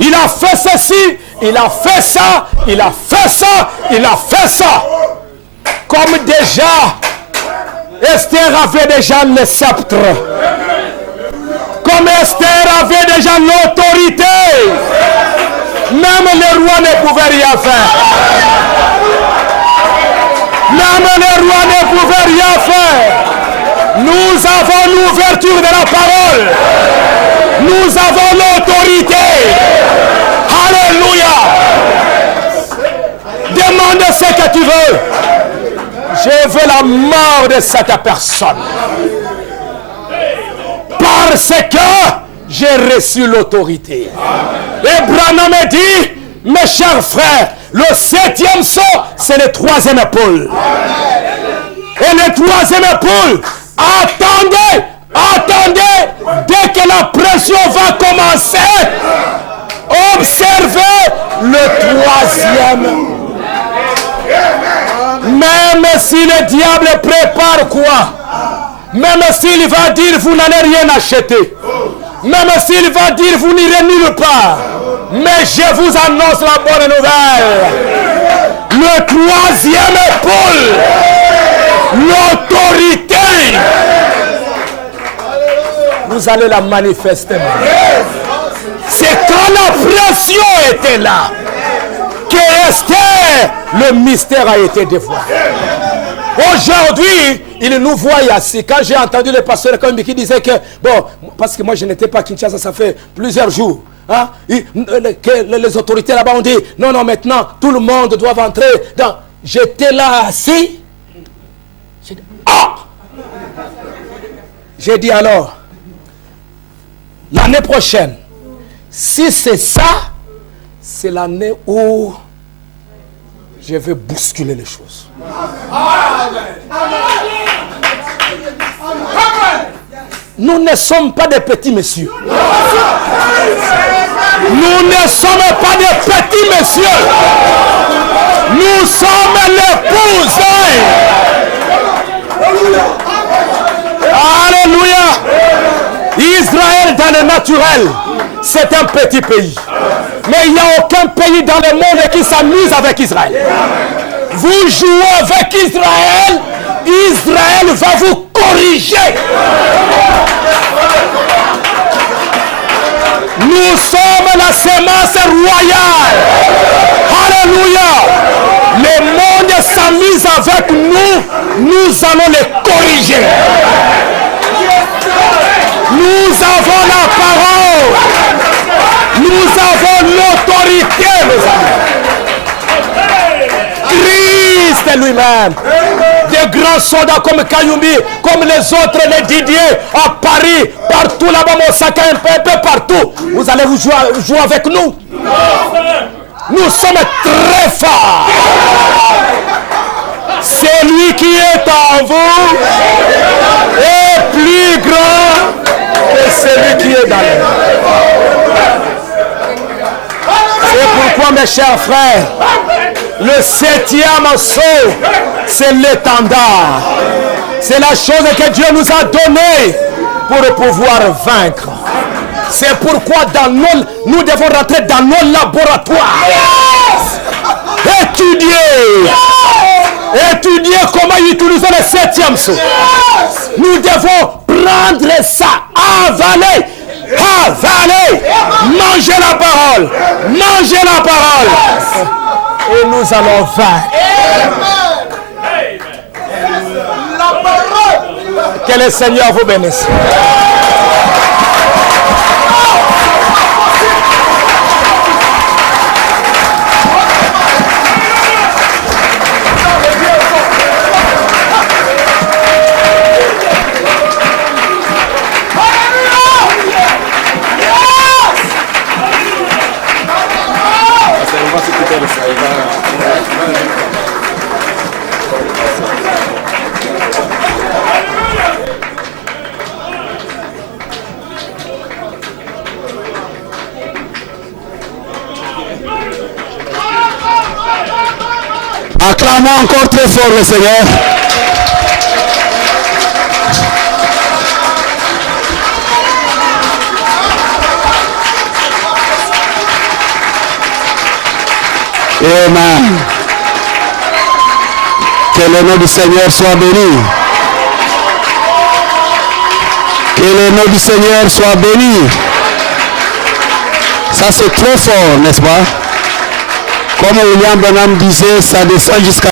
Il a fait ceci, il a fait ça, il a fait ça, il a fait ça. Comme déjà, Esther avait déjà le sceptre. Comme Esther avait déjà l'autorité. Même les rois ne pouvaient rien faire. Même les rois ne pouvaient rien faire. Nous avons l'ouverture de la parole. Nous avons l'autorité. Alléluia. Demande ce que tu veux. Je veux la mort de cette personne. Parce que j'ai reçu l'autorité. Et Branham dit, mes chers frères, le 7e sceau, c'est le 3e épaule. Et le 3e épaule, attendez, dès que la pression va commencer, observez le 3e. Même si le diable prépare quoi? Même s'il va dire vous n'allez rien acheter. Même s'il va dire vous n'irez nulle part. Mais je vous annonce la bonne nouvelle. Le 3e épaule. L'autorité. Vous allez la manifester. C'est quand la pression était là que Esther, le mystère a été dévoilé. Aujourd'hui, il nous voit ici. Quand j'ai entendu le pasteur qui disait que, bon, parce que moi je n'étais pas à Kinshasa, ça fait plusieurs jours. Hein, que les autorités là-bas ont dit, non, maintenant, tout le monde doit entrer dans... J'étais là assis. J'ai dit, J'ai dit alors, l'année prochaine, si c'est ça, c'est l'année où je vais bousculer les choses. Nous ne sommes pas des petits messieurs. Nous ne sommes pas des petits messieurs. Nous sommes l'épouse. Alléluia. Israël dans le naturel, c'est un petit pays. Mais il n'y a aucun pays dans le monde qui s'amuse avec Israël. Vous jouez avec Israël, Israël va vous corriger. Nous sommes la sémence royale. Alléluia. Le monde s'amuse avec nous. Nous allons les corriger. Nous avons la parole. Nous avons l'autorité, mes amis. Christ lui-même. Des grands soldats comme Kayumbi, comme les autres, les Didier, à Paris, partout là-bas, Mosaka, un peu partout. Vous allez vous jouer avec nous. Nous sommes très forts. Celui qui est en vous est plus grand que celui qui est dans le monde. C'est pourquoi, mes chers frères, le 7e saut, c'est l'étendard. C'est la chose que Dieu nous a donnée pour pouvoir vaincre. C'est pourquoi nous devons rentrer dans nos laboratoires. Étudier comment utiliser le 7e saut. Nous devons prendre ça, avaler. Manger la parole. Et nous allons vaincre. Que le Seigneur vous bénisse. Acclamons encore très fort le Seigneur. Amen. Que le nom du Seigneur soit béni. Que le nom du Seigneur soit béni. Ça c'est trop fort, n'est-ce pas? Comme William Branham disait, ça descend jusqu'à